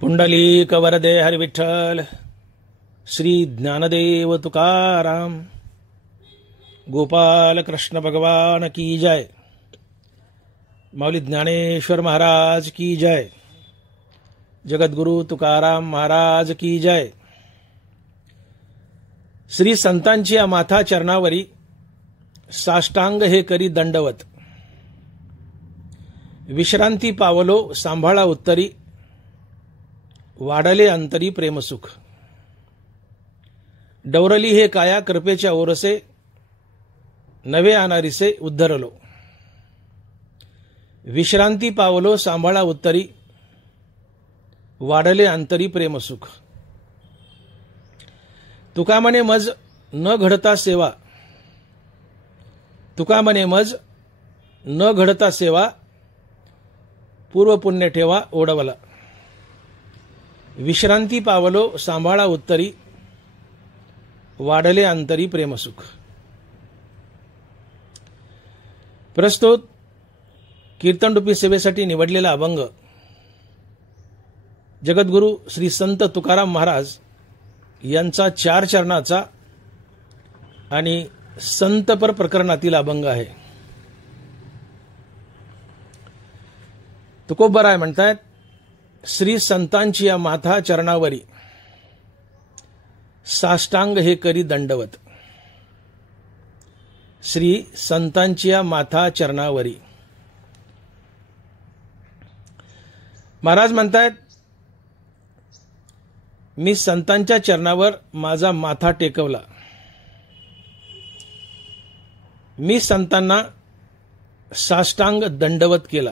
पुंडलीक वरदे हरिविठ्ठल श्री ज्ञानदेव तुकाराम गोपाल कृष्ण भगवान की जय। माऊली ज्ञानेश्वर महाराज की जय। जगद्गुरु तुकाराम महाराज की जय। श्री संतांची या माथा चरणावरी साष्टांग हे करी दंडवत। विश्रांती पावलो सांभाळा उत्तरी, वाढले अंतरी प्रेमसुख। डवरली हे काया कृपेच्या ओरसे, नवे आनारीसे उद्धरलो। विश्रांती पावलो सांभाळा उत्तरी, वाढले अंतरी प्रेमसुख। तुका म्हणे मज न घडता सेवा, तुका म्हणे मज न घडता सेवा, पूर्व पुण्य ठेवा ओढवला। विश्रांती पावलो सांभाळा उत्तरी, वाढले अंतरी प्रेमसुख। प्रस्तुत कीर्तनरूपी सेवेसाठी निवडलेला अभंग जगद्गुरु श्री संत तुकाराम महाराज यांचा 4 चरणाचा आणि संतपर प्रकरणातील अभंग आहे। तुकोबराय म्हणतात, श्री संतांची या माथा चरणावरी साष्टांग हे करी दंडवत। श्री संतांची या माथा चरणावरी। महाराज म्हणतात, मी संतांच्या चरणावर माझा माथा टेकवला। मी संतांना साष्टांग दंडवत केला।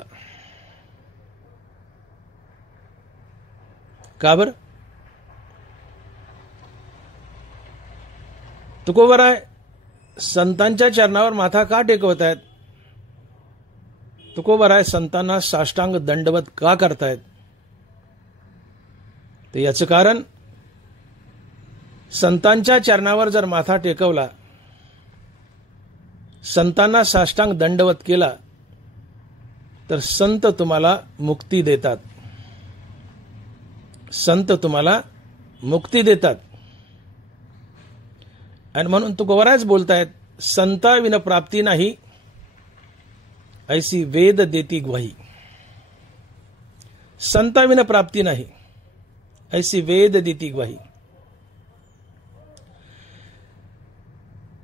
का बर? तुकोबराय संतांच्या चरणावर माथा का टेकवत आहेत? तुकोबराय संतांना साष्टांग दंडवत का करतायत? तर याचं कारण, संतांच्या चरणावर जर माथा टेकवला, संतांना साष्टांग दंडवत केला, तर संत तुम्हाला मुक्ती देतात। संत तुम्हाला मुक्ती देतात। आणि म्हणून तुकोबरायच बोलतायत, संताविन प्राप्ती नाही, ऐसी वेद देती ग्वाही। संताविन प्राप्ती नाही, ऐसी वेद देती ग्वाही।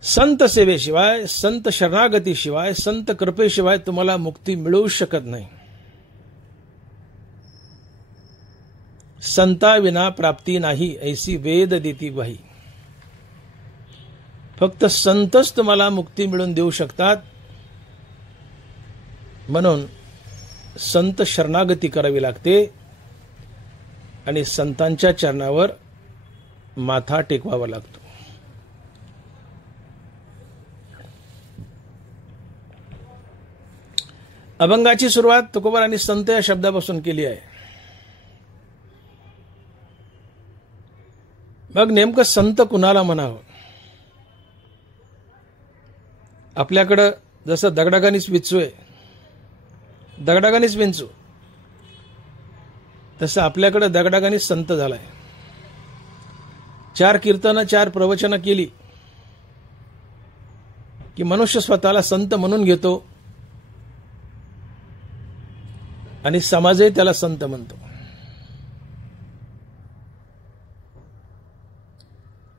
संत सेवेशिवाय, संत शरणागतीशिवाय, संत कृपेशिवाय तुम्हाला मुक्ती मिळू शकत नाही। संताविना प्राप्ती नाही, ऐसी वेद देती ग्वाही। फक्त संतच तुम्हाला मुक्ती मिळवून देऊ शकतात। म्हणून संत शरणागती करावी लागते आणि संतांच्या चरणावर माथा टेकवावा लागतो। अभंगाची सुरुवात तुकोबरांनी संत या शब्दापासून केली आहे। मग नेमकं संत कुणाला म्हणावं? आपल्याकडं जसं दगडागानीच विचूय, दगडागानीच विंचू, तसं आपल्याकडं दगडागानीच संत झालाय। 4 कीर्तनं 4 प्रवचनं केली की मनुष्य स्वतःला संत म्हणून घेतो आणि समाजही त्याला संत म्हणतो।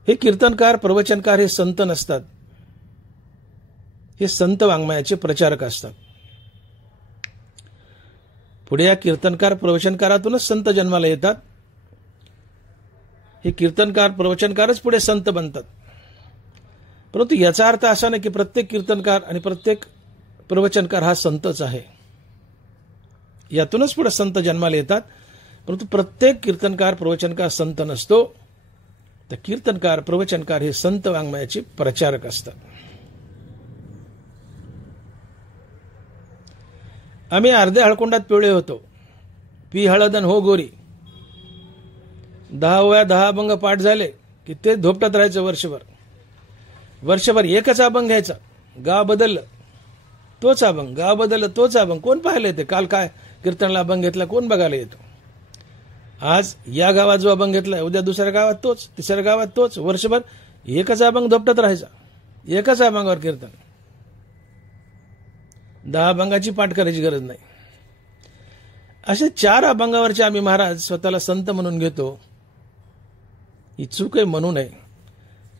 हे कीर्तनकार प्रवचनकार हे संत नसतात, हे संत वाङ्मयाचे प्रचारक असतात। पुढे या कीर्तनकार प्रवचनकारातूनच संत जन्माला येतात। हे कीर्तनकार प्रवचनकारच पुढे संत बनतात। परंतु याचा अर्थ असा नाही की प्रत्येक कीर्तनकार आणि प्रत्येक प्रवचनकार हा संतच आहे। यातूनच पुढे संत जन्माला येतात। परंतु प्रत्येक कीर्तनकार प्रवचनकार संत नसतो। तर कीर्तनकार प्रवचनकार हे संत वाङ्मयाचे प्रचारक असतात। आम्ही अर्ध्या हळकुंडात पिवळे होतो, पी हळदन हो गोरी। 10 अभंग पाठ झाले की ते धोपटत राहायचं वर्षभर। वर्षभर एकच अभंग घ्यायचा, गाव बदललं तोच अभंग, गाव बदललं तोच अभंग। कोण पाहायला येते? काल काय कीर्तनाला अभंग घेतला कोण बघायला येतो? आज या गावात जो अभंग घेतलाय, उद्या दुसऱ्या गावात तोच, तिसऱ्या गावात तोच, वर्षभर एकच अभंग धोपटत राहायचा, एकच अभंगावर कीर्तन. 10 अभंगाची पाठ करायची गरज नाही. असे 4 अभंगावरचे आम्ही महाराज स्वतःला संत म्हणून घेतो. ही चूक आहे म्हणू नये.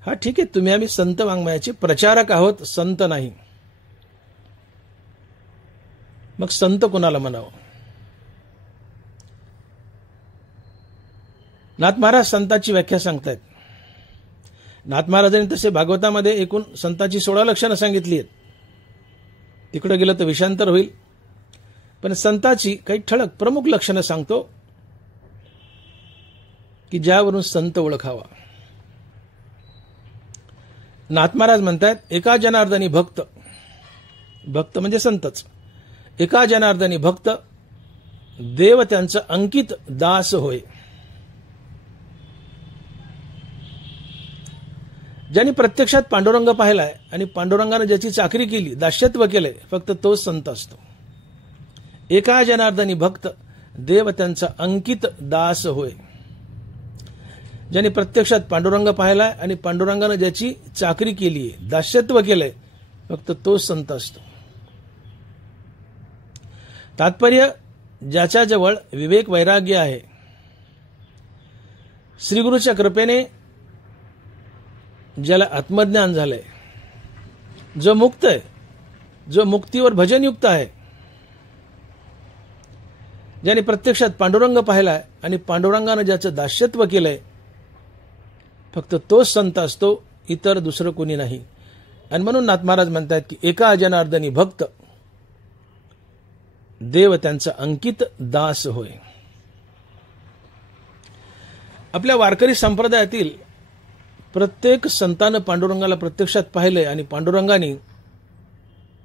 हा ठीक आहे, तुम्ही आम्ही संत वाङ्मयाचे प्रचारक आहोत, संत नाही. मग संत कोणाला म्हणावं? नाथ महाराज संताची व्याख्या सांगतायत. नाथ महाराजांनी तसे भागवतामध्ये एकूण संताची 16 लक्षणं सांगितली आहेत. तिकडे गेलं तर विषांतर होईल, पण संताची काही ठळक प्रमुख लक्षणं सांगतो की ज्यावरून संत ओळखावा. नाथ महाराज म्हणतात, एका जनार्दनी भक्त, भक्त म्हणजे संतच, एका जनार्दनी भक्त देव त्यांचा अंकित दास होय. ज्यांनी प्रत्यक्षात पांडुरंग पाहिलाय आणि पांडुरंगाने ज्याची चाकरी केली, दास्यत्व केलंय, फक्त तोच संत असतो. एका जनार्दनी भक्त देव त्यांचा अंकित दास होय. ज्यांनी प्रत्यक्षात पांडुरंग पाहिलाय आणि पांडुरंगाने ज्याची चाकरी केली, दास्यत्व केलंय, फक्त तोच संत असतो. तात्पर्य, ज्याच्याजवळ विवेक वैराग्य आहे, श्रीगुरूच्या कृपेने ज्याला आत्मज्ञान झालंय, जो मुक्त आहे, जो मुक्तीवर भजनयुक्त आहे, ज्याने प्रत्यक्षात पांडुरंग पाहिलाय आणि पांडुरंगानं ज्याचं दास्यत्व केलंय, फक्त तोच संत असतो, इतर दुसरं कोणी नाही. आणि म्हणून नाथ महाराज म्हणतात की एका जनार्दनी भक्त देव त्यांचा अंकित दास होय. आपल्या वारकरी संप्रदायातील प्रत्येक संतानं पांडुरंगाला प्रत्यक्षात पाहिलंय आणि पांडुरंगाने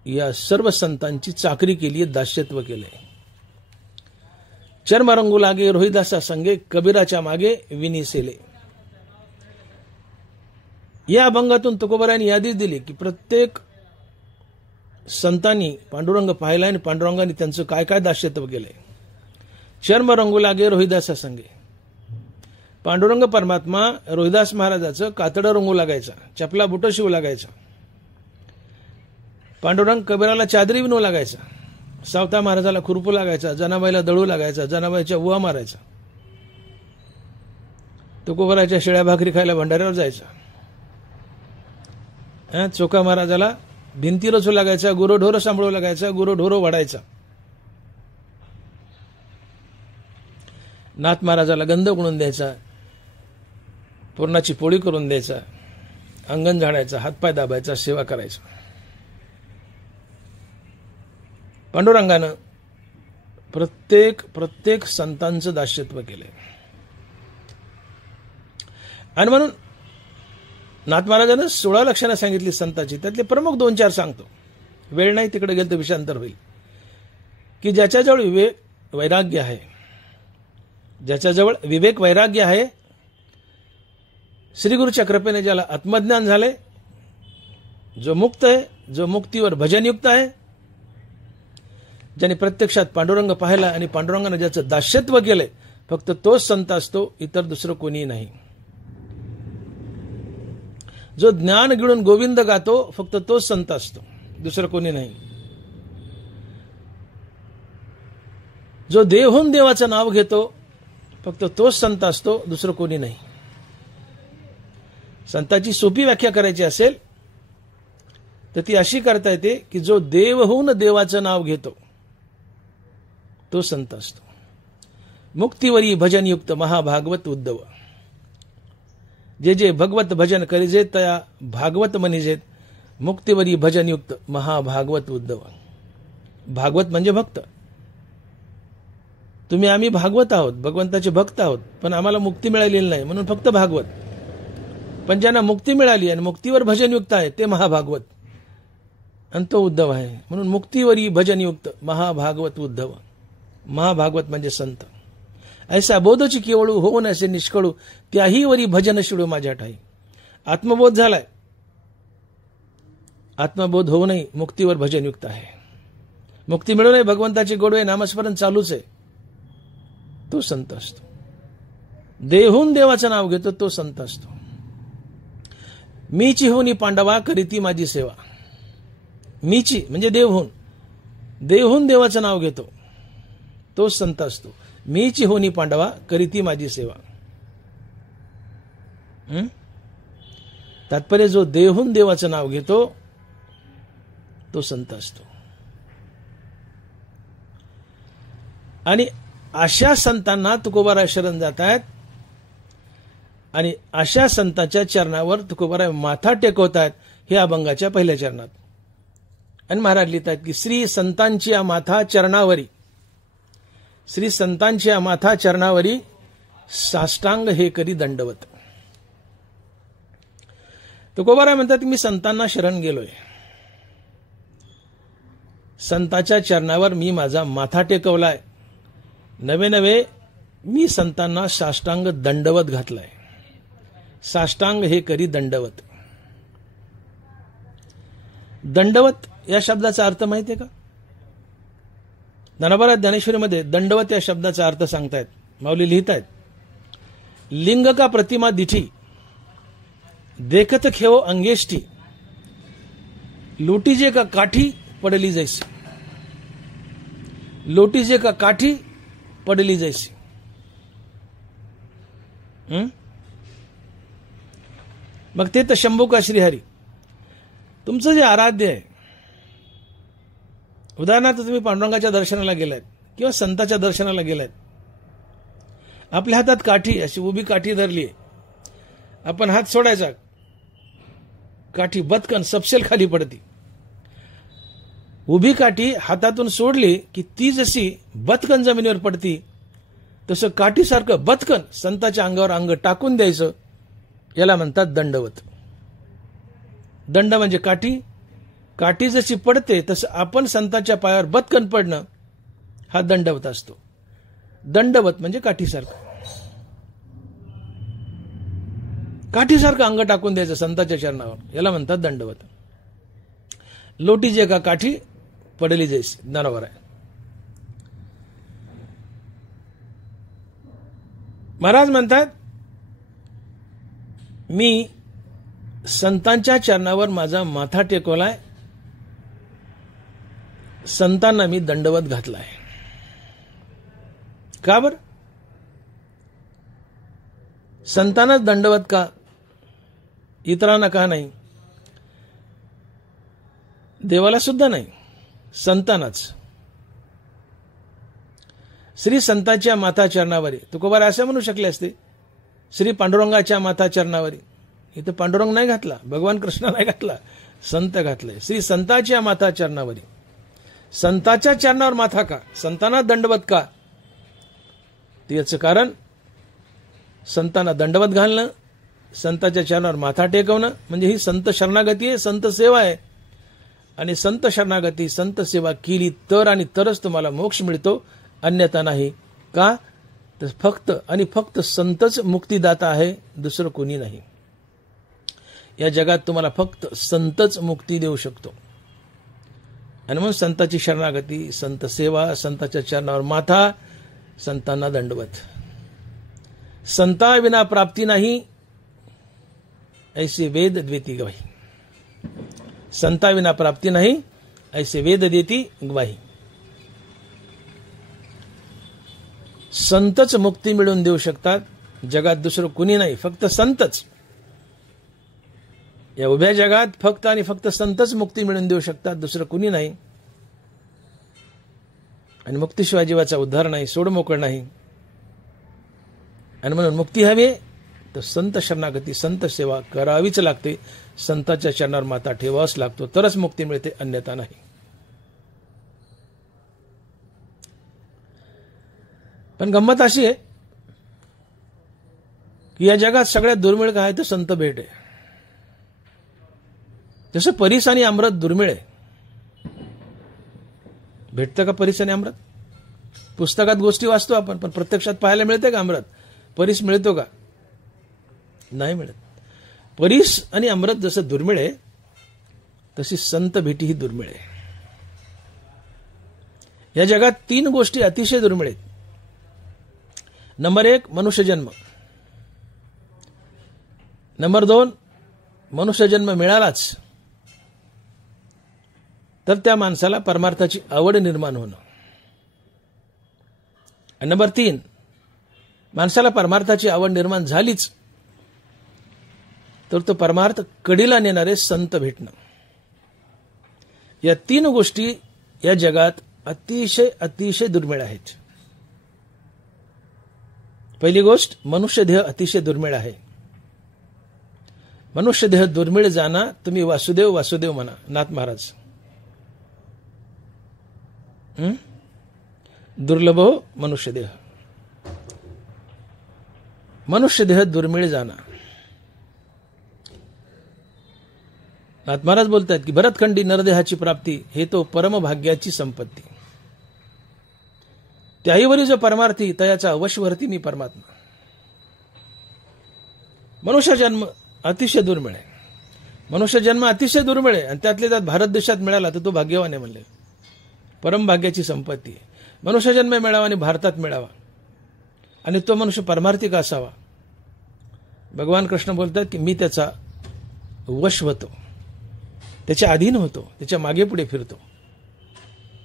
या सर्व संतांची चाकरी केली, दास्यत्व केलंय. चर्म रंगू लागे रोहिदासा संगे, कबीराच्या मागे विनिसेले. या अभंगातून तुकोबारायांनी यादी दिली की प्रत्येक संतांनी पांडुरंग पाहिला आणि पांडुरंगाने त्यांचं काय काय दास्यत्व केलंय. चर्म रंगू लागे रोहिदासा संगे, पांडुरंग परमात्मा रोहिदास महाराजाचं कातडं रंगू लागायचा, चपला बुट शिवू लागायचा. पांडुरंग कबीराला चादरी विणू लागायचा, सावता महाराजाला खुरपू लागायचा, जनाबाईला दळू लागायचा, जनाबाईच्या उवा मारायचा. तुकोबाराच्या शिळ्या भाकरी खायला भंडाऱ्यावर जायचा. चोका महाराजाला भिंती रचू लागायचा, गुरोढोरं सांभाळू लागायचा, गुरोढोरं वाढायचा. नाथ महाराजाला गंध गुणून द्यायचा, पूर्णाची पोळी करून द्यायचा, अंगण झाडायचा, हातपाय दाबायचा, सेवा करायचा. पांडुरंगानं प्रत्येक संतांचं दास्यत्व केलंय. आणि म्हणून नाथ महाराजांना 16 लक्षणं सांगितली संताची, त्यातले प्रमुख 2-4 सांगतो. वेळ नाही, तिकडे गेलं तर विषांतर होईल. की ज्याच्याजवळ विवेक वैराग्य आहे, ज्याच्याजवळ विवेक वैराग्य आहे, श्रीगुरूच्या कृपेने ज्याला आत्मज्ञान झालंय, जो मुक्त आहे, जो मुक्तीवर भजनयुक्त आहे, ज्याने प्रत्यक्षात पांडुरंग पाहिला आणि पांडुरंगाने ज्याचं दास्यत्व केलंय, फक्त तोच संत असतो, इतर दुसरं कोणीही नाही. जो ज्ञान गिळून गोविंद गातो, फक्त तोच संत असतो, दुसरं कोणी नाही. जो देवहून देवाचं नाव घेतो, फक्त तोच संत असतो, दुसरं कोणी नाही. संताची सोपी व्याख्या करायची असेल तर ती अशी करता येते की जो देवहून देवाचं नाव घेतो, तो संत असतो. मुक्तीवरी भजनयुक्त महाभागवत उद्धव, जे जे भगवत भजन करिजेत तया भागवत म्हणिजेत, मुक्तीवरी भजनयुक्त महाभागवत उद्धव. भागवत म्हणजे भक्त. तुम्ही आम्ही भागवत आहोत, भगवंताचे भक्त आहोत, पण आम्हाला मुक्ती मिळालेली नाही म्हणून फक्त भागवत. पण ज्यांना मुक्ती मिळाली आणि मुक्तीवर भजनयुक्त आहे ते महाभागवत, आणि तो उद्धव आहे. म्हणून मुक्तीवरी भजनयुक्त महाभागवत उद्धव. महाभागवत म्हणजे संत. ऐसा बोधची केवळू होऊन असे निष्कळू, त्याही वरी भजन शिडू माझ्या ठाई. आत्मबोध झालाय, आत्मबोध होऊनही मुक्तीवर भजनयुक्त आहे. मुक्ती मिळूनही भगवंताचे गोडवे नामस्मरण चालूच आहे, तो संत असतो. देहून देवाचं नाव घेतो तो संत असतो. मीची होनी पांडवा करीती माझी सेवा. मीची म्हणजे देवहून, देवहून देवाचं नाव घेतो तो संत असतो. मीची होनी पांडवा करीती माझी सेवा. तात्पर्य जो देहून देवाचं नाव घेतो तो संत असतो. आणि अशा संतांना तुकोबाराय शरण जात आहेत आणि अशा संतांच्या चरणावर तुकोबाराय माथा टेकवत आहेत. हे अभंगाच्या पहिल्या चरणात. आणि महाराज लिहित आहेत की श्री संतांची माथा चरणावरी, श्री संतांची माथा चरणावरी साष्टांग हे करी दंडवत. तुकोबाराय म्हणतात मी संतांना शरण गेलोय, संतांच्या चरणावर मी माझा माथा टेकवलाय, नवे नवे मी संतांना साष्टांग दंडवत घातलाय. साष्टांग हे करी दंडवत. दंडवत या शब्दाचा अर्थ माहिती आहे का? ज्ञानोबा ज्ञानेश्वरीमध्ये दंडवत या शब्दाचा अर्थ सांगतायत. माऊली लिहित आहेत, लिंग का प्रतिमा दिठी देखत खेव अंगेष्टी, लोटीजे का काठी पडली जैसी. लोटीजे का काठी पडली जैसी. मग ते तर शंभू का श्रीहरी. तुमचं जे आराध्य आहे, उदाहरणार्थ तुम्ही पांडुरंगाच्या दर्शनाला गेलात किंवा संताच्या दर्शनाला गेलात, आपल्या हातात काठी, अशी उभी काठी धरली आहे, आपण हात सोडायचा, काठी बदकन सपशेल खाली पडती. उभी काठी हातातून सोडली की ती जशी बदकन जमिनीवर पडती, तसं काठीसारखं बदकन संताच्या अंगावर अंग टाकून द्यायचं, याला म्हणतात दंडवत. दंड म्हणजे काठी, काठी जशी पडते तसं आपण संताच्या पायावर बदकन पडणं हा दंडवत असतो. दंडवत म्हणजे काठीसारखं, काठीसारखं अंग टाकून द्यायचं संताच्या चरणावर, याला म्हणतात दंडवत. लोटीजे का काठी पडली जैसी. बरोबर आहे. महाराज म्हणतात मी संतांच्या चरणावर माझा माथा टेकवलाय, संतांना मी दंडवत घातलाय. का बर? संतांनाच दंडवत का, इतरांना का नाही? देवाला सुद्धा नाही, संतांनाच. श्री संतांच्या माथा चरणावरी. तुकोबाराय असं म्हणू शकले असते, श्री पांडुरंगाच्या माथा चरणावरी. इथं पांडुरंग नाही घातला, भगवान कृष्ण नाही घातला, संत घातले. श्री संतांच्या माथा चरणावरी. संतांच्या चरणावर माथा का, संतांना दंडवत का? याचं कारण संतांना दंडवत घालणं, संतांच्या चरणावर माथा टेकवणं म्हणजे ही संत शरणागती आहे, संत सेवा आहे. आणि संत शरणागती, संत सेवा केली तर आणि तरच तुम्हाला मोक्ष मिळतो, अन्यथा नाही. का? तर फक्त आणि फक्त संतच मुक्तिदाता आहे, दुसरं कोणी नाही. या जगात तुम्हाला फक्त संतच मुक्ती देऊ शकतो. आणि म्हणून संताची शरणागती, संत सेवा, संताच्या चरणावर माथा, संतांना दंडवत. संता विना प्राप्ती नाही, ऐसे वेद द्वेती गवाही. संता विना प्राप्ती नाही, ऐसे वेद देती गवाही. संतच मुक्ती मिळवून देऊ शकतात, जगात दुसरं कुणी नाही, फक्त संतच. या उभ्या जगात फक्त आणि फक्त संतच मुक्ती मिळवून देऊ शकतात, दुसरं कुणी नाही. आणि मुक्तीशिवाय जीवाचा उद्धार नाही, सोडमोकळ नाही. आणि म्हणून मुक्ती हवी तर संत शरणागती, संत सेवा करावीच लागते. संताच्या चरणावर माथा ठेवावाच लागतो, तरच मुक्ती मिळते, अन्यथा नाही. पण गंमत अशी आहे की या जगात सगळ्यात दुर्मिळ काय तर संत भेट आहे. जसं परीस आणि अमृत दुर्मिळ आहे. भेटतं का परीस आणि अमृत? पुस्तकात गोष्टी वाचतो आपण, पण प्रत्यक्षात पाहायला मिळते का अमृत? परीस मिळतो का? नाही मिळत. परीस आणि अमृत जसं दुर्मिळ आहे, तशी संत भेटी ही दुर्मिळ आहे. या जगात 3 गोष्टी अतिशय दुर्मिळ आहेत. नंबर 1 मनुष्य जन्म. नंबर 2, मनुष्यजन्म मिळालाच तर त्या माणसाला परमार्थाची आवड निर्माण होणं. आणि नंबर 3, माणसाला परमार्थाची आवड निर्माण झालीच तर तो परमार्थ कडीला नेणारे संत भेटणं. या 3 गोष्टी या जगात अतिशय अतिशय दुर्मिळ आहेत. पहिली गोष्ट, मनुष्य देह अतिशय दुर्मिळ आहे. मनुष्य देह दुर्मिळ जाना, तुम्ही वासुदेव वासुदेव म्हणा. नाथ महाराज. दुर्लभ हो मनुष्य देह. मनुष्य देह दुर्मिळ जाना. नाथ महाराज बोलतात की भरतखंडी नरदेहाची प्राप्ती हे तो परमभाग्याची संपत्ती. त्याहीवरी जो परमार्थी तयाचा वशवर्ती मी परमात्मा. मनुष्य जन्म अतिशय दुर्मिळ आहे. मनुष्य जन्म अतिशय दुर्मिळ आहे आणि त्यातल्या त्यात भारत देशात मिळाला तर तो भाग्यवान आहे म्हणले. परमभाग्याची संपत्ती आहे. मनुष्य जन्म मिळावा आणि भारतात मिळावा आणि तो मनुष्य परमार्थी का असावा. भगवान कृष्ण बोलतात की मी त्याचा वश होतो, त्याच्या अधीन होतो, त्याच्या मागे पुढे फिरतो.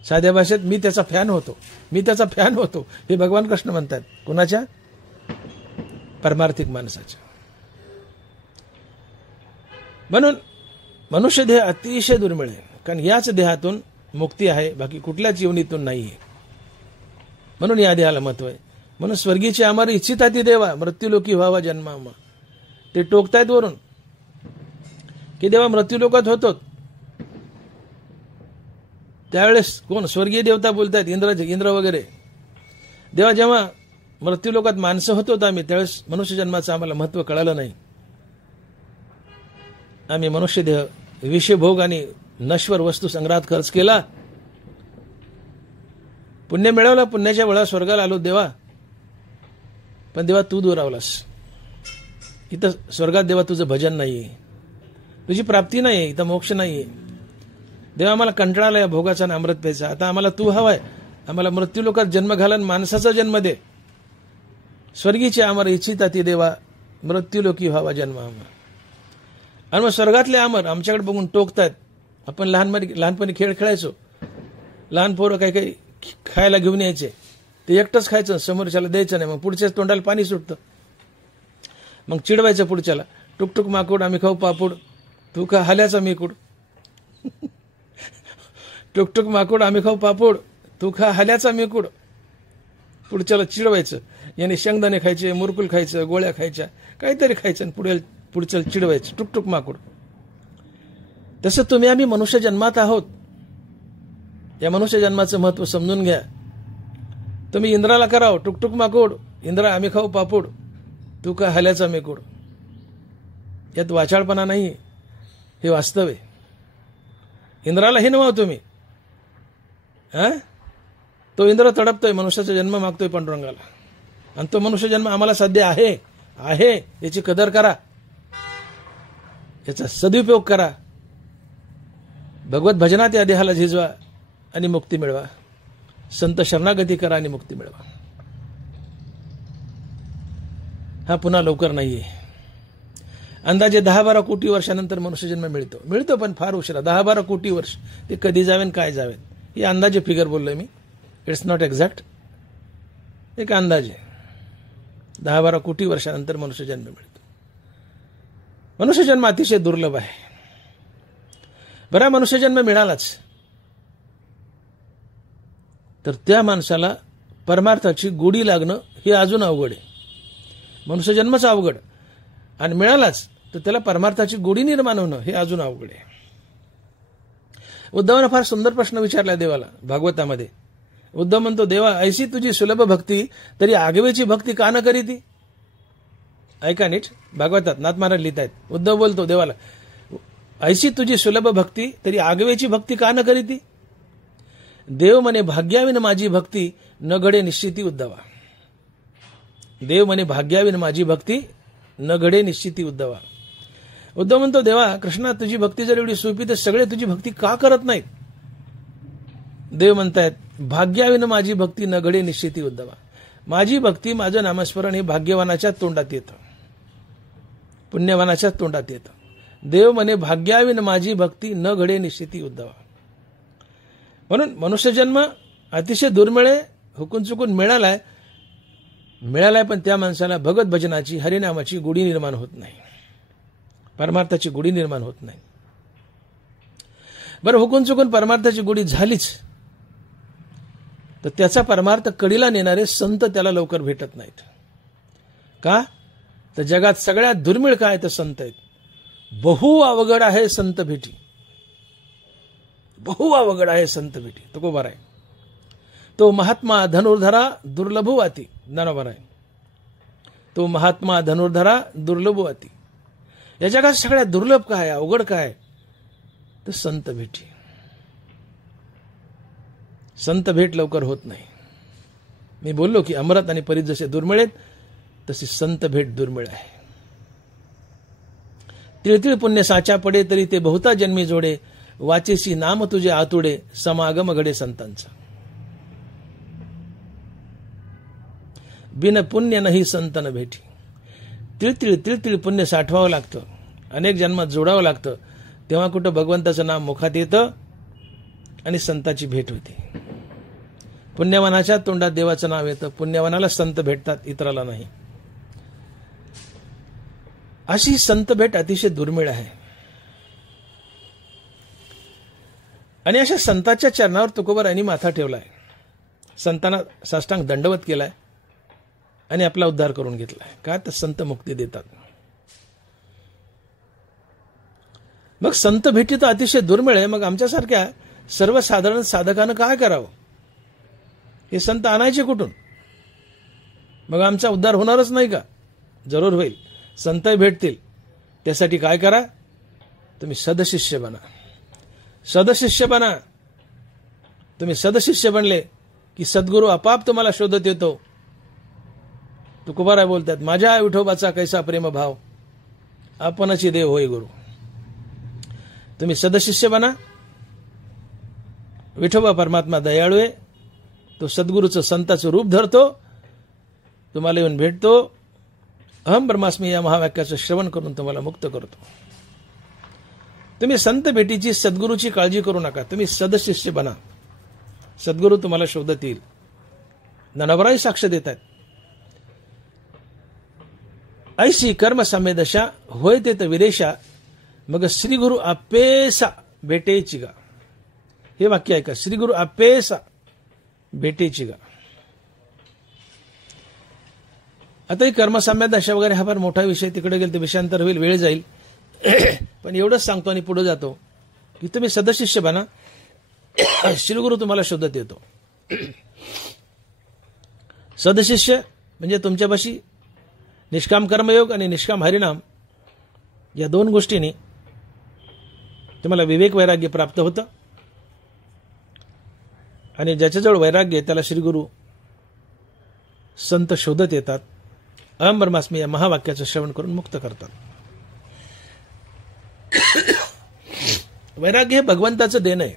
साध्या भाषेत मी त्याचा फॅन होतो, मी त्याचा फॅन होतो हे भगवान कृष्ण म्हणतात. कोणाच्या? परमार्थिक माणसाच्या. म्हणून मनुष्य देह अतिशय दुर्मिळ आहे, कारण याच देहातून मुक्ती आहे, बाकी कुठल्याच जीवनीतून नाही आहे. म्हणून या देहाला महत्व आहे. म्हणून स्वर्गीची आम्हाला इच्छिता ती देवा मृत्यूलोकी व्हावा जन्मामा. ते टोकतायत वरून की देवा मृत्यूलोकात होतो. त्यावेळेस कोण? स्वर्गीय देवता बोलतायत, इंद्र वगैरे. देवा जेव्हा मृत्यूलोकात माणसं होतो आम्ही त्यावेळेस मनुष्य जन्माचं आम्हाला महत्व कळालं नाही. आम्ही मनुष्य देह विषयभोग आणि नश्वर वस्तू संग्रहात खर्च केला. पुण्य मिळवलं, पुण्याच्या वेळा स्वर्गाला आलो देवा. पण देवा तू दुरावलास. इथं स्वर्गात देवा तुझं भजन नाहीये, तुझी प्राप्ती नाहीये, इथं मोक्ष नाहीये. देवा आम्हाला कंटाळा या भोगाचा आणि अमृत प्यायचा. आता आम्हाला तू हवाय. आम्हाला मृत्यूलोकात जन्म घाला आणि माणसाचा जन्म दे. स्वर्गीची आमर इच्छिता ती देवा मृत्यूलोकी व्हावा जन्म आम्हा. आणि मग स्वर्गातले अमर आमच्याकडे बघून टोकतायत. आपण लहानपणी खेळ खेळायचो. लहान पोरं काही काही खायला घेऊन यायचे, ते एकटंच खायचं, समोरच्याला द्यायचं नाही. मग पुढच्याच तोंडाला पाणी सुटतं. मग चिडवायचं पुढच्याला, टुकटुक माकूड आम्ही खाऊ पापूड, तू खा हाल्याचा मेकूड. टुकटुक माकूड आम्ही खाऊ पापूड, तू खा हाल्याचा मेकूड. पुढच्याला चिडवायचं. याने शेंगदाणे खायचे, मुरकुल खायचं, गोळ्या खायच्या, काहीतरी खायचं आणि पुढच्याला चिडवायचं, टुकटुक माकूड. तसं तुम्ही आम्ही मनुष्य जन्मात आहोत. या मनुष्य जन्माचं महत्व समजून घ्या. तुम्ही इंद्राला कराव टुकटुक माकूड, इंद्रा आम्ही खाऊ पापूड, तू का हल्याचा मेकूड. यात वाचाळपणा नाही, हे वास्तव आहे. इंद्राला हे नव्हा तुम्ही. तो इंद्र तडपतोय, मनुष्याचा जन्म मागतोय पांडुरंगाला. आणि तो मनुष्य जन्म आम्हाला सध्या आहे याची कदर करा, याचा सदुपयोग करा. भगवत भजनात या देहाला झिजवा आणि मुक्ती मिळवा. संत शरणागती करा आणि मुक्ती मिळवा. हा पुन्हा लवकर नाहीये. अंदाजे 10-12 कोटी वर्षानंतर मनुष्यजन्म मिळतो पण फार उशिरा. 10-12 कोटी वर्ष. ते कधी जावेन काय जावेन ही अंदाजे फिगर बोललोय मी. It's not exact. एक अंदाजे 10-12 कोटी वर्षानंतर मनुष्यजन्म मिळतो. मनुष्यजन्म अतिशय दुर्लभ आहे. बरा मनुष्यजन्म मिळालाच तर त्या माणसाला परमार्थाची गोडी लागणं हे अजून अवघड आहे. मनुष्यजन्मच अवघड आणि मिळालाच तर त्याला परमार्थाची गोडी निर्माण होणं हे अजून अवघड आहे. उद्धवानं फार सुंदर प्रश्न विचारला देवाला भागवतामध्ये. उद्धव म्हणतो, देवा ऐशी तुझी सुलभ भक्ती तरी आगवेची भक्ती का न करीती. ऐका नीट, भागवतात नाथ महाराज लिहितायत. उद्धव बोलतो देवाला, ऐशी तुझी सुलभ भक्ती तरी आगवेची भक्ती का न करीती. देव म्हणे भाग्याविन माझी भक्ती न घडे निश्चिती उद्धवा. देव म्हणे भाग्याविन माझी भक्ती न घडे निश्चिती उद्धवा. उद्धव म्हणतो, देवा कृष्णा तुझी भक्ती जर एवढी सोपी तर सगळे तुझी भक्ती का करत नाहीत. देव म्हणतायत भाग्याविन माझी भक्ती न घडे निश्चिती उद्धवा. माझी भक्ती, माझं नामस्मरण हे भाग्यवानाच्या तोंडात येतं. पुण्यवानाच्या तोंडात येतं. देव म्हणे भाग्याविन माझी भक्ती न घडे निश्चिती उद्धवा. म्हणून मनुष्यजन्म अतिशय दुर्मिळ आहे, हुकून चुकून मिळालाय पण त्या माणसाला भगत भजनाची हरिनामाची गुढी निर्माण होत नाही, परमार्थाची गुढी निर्माण होत नाही. बरं, हुकून चुकून परमार्थाची गुढी झालीच तर त्याचा परमार्थ कडीला नेणारे संत त्याला लवकर भेटत नाहीत. का? तर जगात सगळ्यात दुर्मिळ काय तर संत आहेत. बहु अवघड आहे संत भेटी, बहु अवघड आहे संत भेटी. तो बरोबर आहे. तो महात्मा धनुर्धरा दुर्लभवाती, बरोबर आहे. तो महात्मा धनुर्धरा दुर्लभवाती. या जगात सगळ्यात दुर्लभ काय, अवघड काय तर संत भेटी. संत भेट लवकर होत नाही. मी बोललो की अमृत आणि परीत जसे दुर्मिळ आहेत तशी संत भेट दुर्मिळ आहे. तिळतिळ पुण्य साचा पडे तरी ते बहुता जन्मी जोडे, वाचेसी नाम तुझे आतुडे समागम घडे संतांचा. बिन पुण्य नाही संत न भेटी. तिळतिळ तिळतिळ पुण्य साठवावं लागतं, अनेक जन्मात जोडावं लागतं, तेव्हा कुठं भगवंताचं नाम मुखात येतं आणि संताची भेट होते. पुण्यवानाच्या तोंडात देवाचं नाव येतं, पुण्यवानाला संत भेटतात, इतराला नाही. अशी संत भेट अतिशय दुर्मिळ आहे. आणि अशा संतांच्या चरणावर तुकोबारायांनी माथा ठेवलाय, संतांना साष्टांग दंडवत केलाय आणि आपला उद्धार करून घेतलाय. का? तर संत मुक्ती देतात. मग संत भेटी तर अतिशय दुर्मिळ आहे. मग आमच्यासारख्या सर्वसाधारण साधकानं काय करावं? हे संत आणायचे कुठून? मग आमचा उद्धार होणारच नाही का? जरूर होईल. संत भेटतील. त्यासाठी काय करा? तुम्ही सदशिष्य बना, सदशिष्य बना. तुम्ही सदशिष्य बनले की सद्गुरू आपाप तुम्हाला शोधत येतो. तुकोबाराय बोलतात, माझ्या विठोबाचा कैसा प्रेम भाव, आपणची देव होय गुरु. तुम्ही सदशिष्य बना. विठोबा परमात्मा दयाळू आहे. तो सद्गुरूचं संताचं रूप धरतो, तुम्हाला येऊन भेटतो. अहम ब्रह्मास्मी या महावाक्याचं श्रवण करून तुम्हाला मुक्त करतो. तुम्ही संत भेटीची सद्गुरूची काळजी करू नका. तुम्ही सदशिष्य बना. सद्गुरू तुम्हाला शोधत येईल. ज्ञानोबराय साक्ष देत आहेत. ऐशी कर्म संवेदशा होय ते तर विदेशा, मग श्रीगुरु आपेसा भेटेची गा. हे वाक्य ऐका, श्रीगुरु आपेसा भेटेची गा. आता ही कर्मसाम्य दशा वगैरे हा फार मोठा विषय, तिकडे गेले तर विषयांतर होईल, वेळ जाईल. पण एवढंच सांगतो आणि पुढे जातो की तुम्ही सदशिष्य बना. श्रीगुरु तुम्हाला शोधत येतो. सदशिष्य म्हणजे तुमच्यापाशी निष्काम कर्मयोग आणि निष्काम हरिनाम या दोन गोष्टींनी तुम्हाला विवेक वैराग्य प्राप्त होतं. आणि ज्याच्याजवळ वैराग्य त्याला श्रीगुरु संत शोधत येतात. अहम ब्रह्मास्मी या महावाक्याचं श्रवण करून मुक्त करतात. वैराग्य हे भगवंताचं देणं आहे.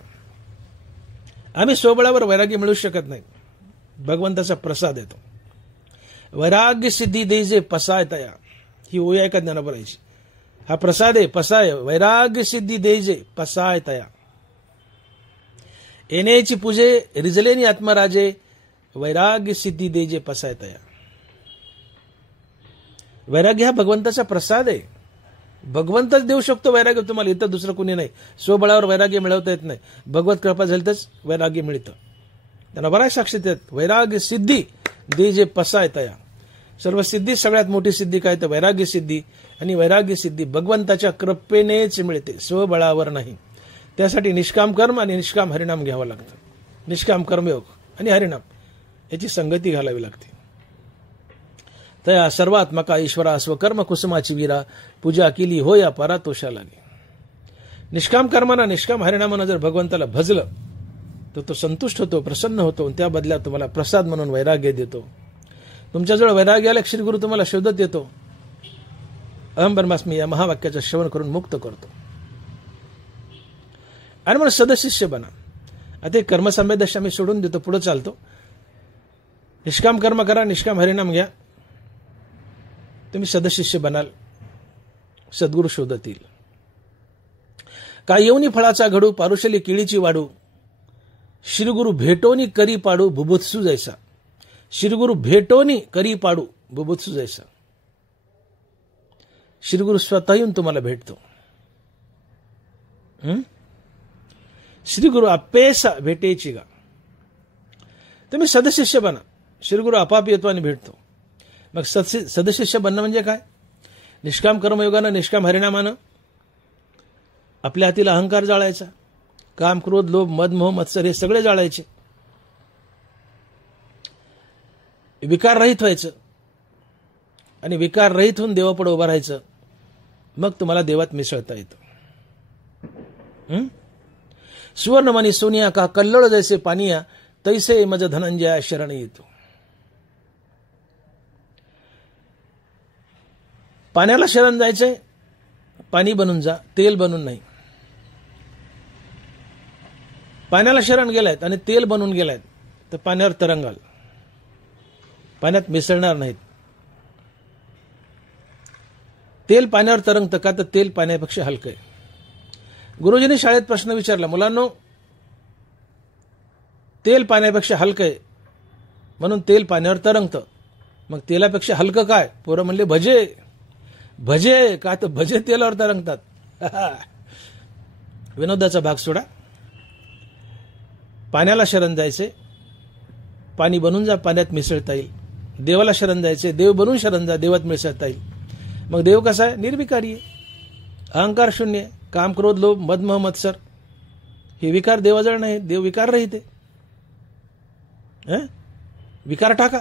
आम्ही स्वबळावर वैराग्य मिळू शकत नाही. भगवंताचा प्रसाद येतो. वैराग्य सिद्धी देजे पसाय तया, ही ओय आहे का ज्ञानोबरायची. हा प्रसाद आहे, पसाय. वैराग्य सिद्धी देजे पसाय तया, येण्याची पूजे रिजलेनी आत्मराजे, वैराग्य सिद्धी देजे पसाय तया. वैराग्य हा भगवंताचा प्रसाद आहे. भगवंतच देऊ शकतो वैराग्य तुम्हाला, इथं दुसरं कोणी नाही. स्वबळावर वैराग्य मिळवता येत नाही. भगवत कृपा झाली तरच वैराग्य मिळतं. त्यांना बराच साक्षी देत. वैराग्य सिद्धी देजे पसाय तया. सर्व सिद्धी सगळ्यात मोठी सिद्धी काय तर वैराग्य सिद्धी. आणि वैराग्य सिद्धी भगवंताच्या कृपेनेच मिळते, स्वबळावर नाही. त्यासाठी निष्काम कर्म आणि निष्काम हरिनाम घ्यावं लागतं. निष्काम कर्मयोग आणि हरिनाम याची संगती घालावी लागते. तया सर्वात्मका ईश्वरा स्वकर्म कुसुमाची वीरा, पूजा केली हो या परातोषा लागे. निष्काम कर्मानं निष्काम हरिनामानं जर भगवंताला भजलं तर तो संतुष्ट होतो, प्रसन्न होतो. त्या बदल्यात तुम्हाला प्रसाद म्हणून वैराग्य देतो. तुमच्याजवळ वैराग्य आला श्रीगुरु तुम्हाला शोधत येतो. अहम ब्रह्मास्मी या महावाक्याचं श्रवण करून मुक्त करतो. आणि म्हणून सदशिष्य बना. आता कर्मसंवेद दशा मी सोडून देतो, पुढे चालतो. निष्काम कर्म करा, निष्काम हरिनाम घ्या, तुम्ही सदशिष्य बनाल. सद्गुरू शोधतील. का येऊनी फळाचा घडू, पारुशली केळीची वाडू, श्रीगुरु भेटोनी करी पाडू बुभुत्सू जैसा. श्रीगुरु भेटोनी करी पाडू बुभुत्सू जैसा. श्रीगुरु स्वतः येऊन तुम्हाला भेटतो. श्रीगुरु अपेसा भेटेची गा. तुम्ही सदशिष्य बना. श्रीगुरु आपाप येतो आणि भेटतो. मग सदशिष्य बनणं म्हणजे काय? निष्काम कर्मयोगानं, निष्काम हरिनामानं आपल्या हातील अहंकार जाळायचा. काम, क्रोध, लोभ, मद, मोह, मत्सर हे सगळे जाळायचे. विकार रहित व्हायचं आणि विकार रहित होऊन देवापुढे उभं राहायचं. मग तुम्हाला देवात मिसळता येतं. सुवर्णमणी सोनिया का कल्लोळ जैसे पानिया, तैसे मज धनंजया शरण येतो. पाण्याला शरण जायचंय, पाणी बनून जा, तेल बनून नाही. पाण्याला शरण गेलायत आणि तेल बनून गेलायत तर पाण्यावर तरंगाल, पाण्यात मिसळणार नाहीत. तेल पाण्यावर तरंगतं का? तर तेल पाण्यापेक्षा हलकं आहे. गुरुजींनी शाळेत प्रश्न विचारला, मुलांनो तेल पाण्यापेक्षा हलकं आहे म्हणून तेल पाण्यावर तरंगतं, मग तेलापेक्षा हलकं काय? पोरं म्हणले भजे. भजे का? तर भजे तेलावर तरंगतात. विनोदाचा भाग सोडा. पाण्याला शरण जायचे, पाणी बनून जा, पाण्यात मिसळता येईल. देवाला शरण जायचे, देव बनून शरण जा, देवात मिसळता येईल. मग देव कसा आहे? निर्विकारी आहे, अहंकार शून्य आहे. काम, क्रोध, लोभ, मद, मोह, मत्सर हे विकार देवाजवळ नाही. देव विकार रहित आहे. विकार टाका,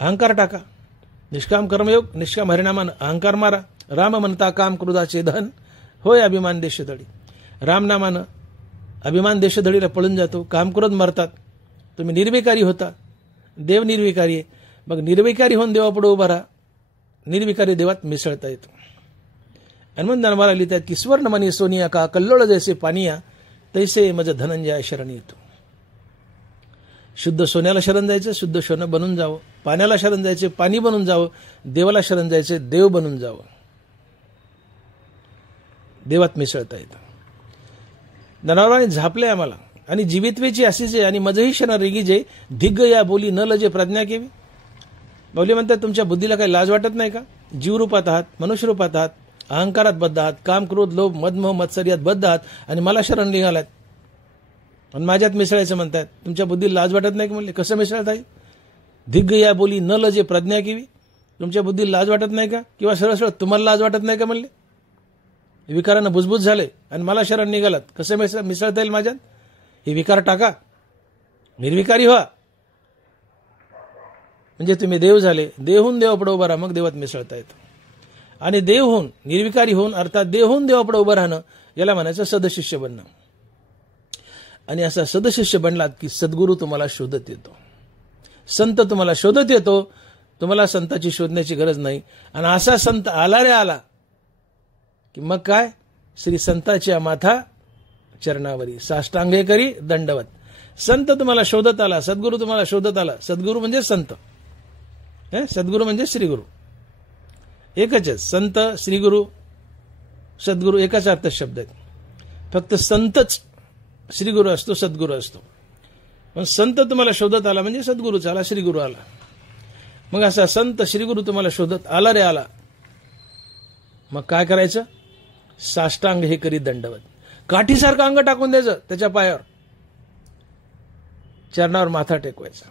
अहंकार टाका. निष्काम कर्मयोग, निष्काम हरिनामानं अहंकार मारा. राम म्हणता काम क्रोधाचे धन, होय अभिमान देशधडी. रामनामानं अभिमान देशधडीला पळून जातो, कामक्रोध मरतात. तुम्ही निर्विकारी होता, देव निर्विकारी आहे. मग निर्विकारी होऊन देवापुढे उभा राहा, निर्विकारी देवात मिसळता येतो. हनुमान ज्ञानमाला लिहितात की स्वर्णमणी सोनिया का कल्लोळ जैसे पानिया, तैसे मज धनंजया शरण येतो. शुद्ध सोन्याला शरण जायचं, शुद्ध सोनं बनून जावं. पाण्याला शरण जायचे, पाणी बनून जावं. देवाला शरण जायचे, देव बनून जावं. देवात मिसळता येतं. जनावरांनी झापले आम्हाला आणि जीवितवेची अशीचे आणि मजही क्षण रेगीजे, धिग्ग या बोली न लजे प्रज्ञा केवी. बाहुली म्हणतात तुमच्या बुद्धीला काही लाज वाटत नाही का? जीवरूपात आहात, मनुष्य रूपात आहात, अहंकारात बद्ध आहात, काम, क्रोध, लोभ, मद, मोह, मत्सर यात बद्ध आहात आणि मला शरण निघालात आणि माझ्यात मिसळायचं म्हणतात. तुमच्या बुद्धीला लाज वाटत नाही का? म्हणले कसं मिसळता येईल? धिग्ग या बोली न लजे प्रज्ञा केवी. तुमच्या बुद्धीला लाज वाटत नाही का? किंवा सरळ सरळ तुम्हाला लाज वाटत नाही का? म्हणले विकारानं बुजबुज झाले आणि मला शरण निघालात, कसं मिसळता येईल माझ्यात? हे विकार टाका, निर्विकारी व्हा, म्हणजे तुम्ही देव झाले. देवहून देवापुढे उभं राहा, मग देवात मिसळता येतं. आणि देवहून निर्विकारी होऊन, अर्थात देवहून देवापुढे उभं राहणं, याला म्हणायचं सदशिष्य बनणं. आणि असा सदशिष्य बनलात की सद्गुरू तुम्हाला शोधत येतो, संत तुम्हाला शोधत येतो. तुम्हाला संताची शोधण्याची गरज नाही. आणि असा संत आला रे आला की मग काय? श्री संताच्या माथा चरणावरी साष्टांगे करी दंडवत. संत तुम्हाला शोधत आला, सद्गुरू तुम्हाला शोधत आला. सद्गुरू म्हणजे संत, सद्गुरू म्हणजे श्रीगुरू, एकच आहे. संत, श्रीगुरू, सद्गुरू एकाच अर्थ शब्द आहेत. फक्त संतच श्रीगुरू असतो, सद्गुरू असतो. पण संत तुम्हाला शोधत आला म्हणजे सद्गुरूच आला, श्रीगुरू आला. मग असा संत श्रीगुरू तुम्हाला शोधत आला रे आला, मग काय करायचं? साष्टांग हे करी दंडवत. काठीसारखं अंग टाकून द्यायचं त्याच्या पायावर, चरणावर माथा टेकवायचा.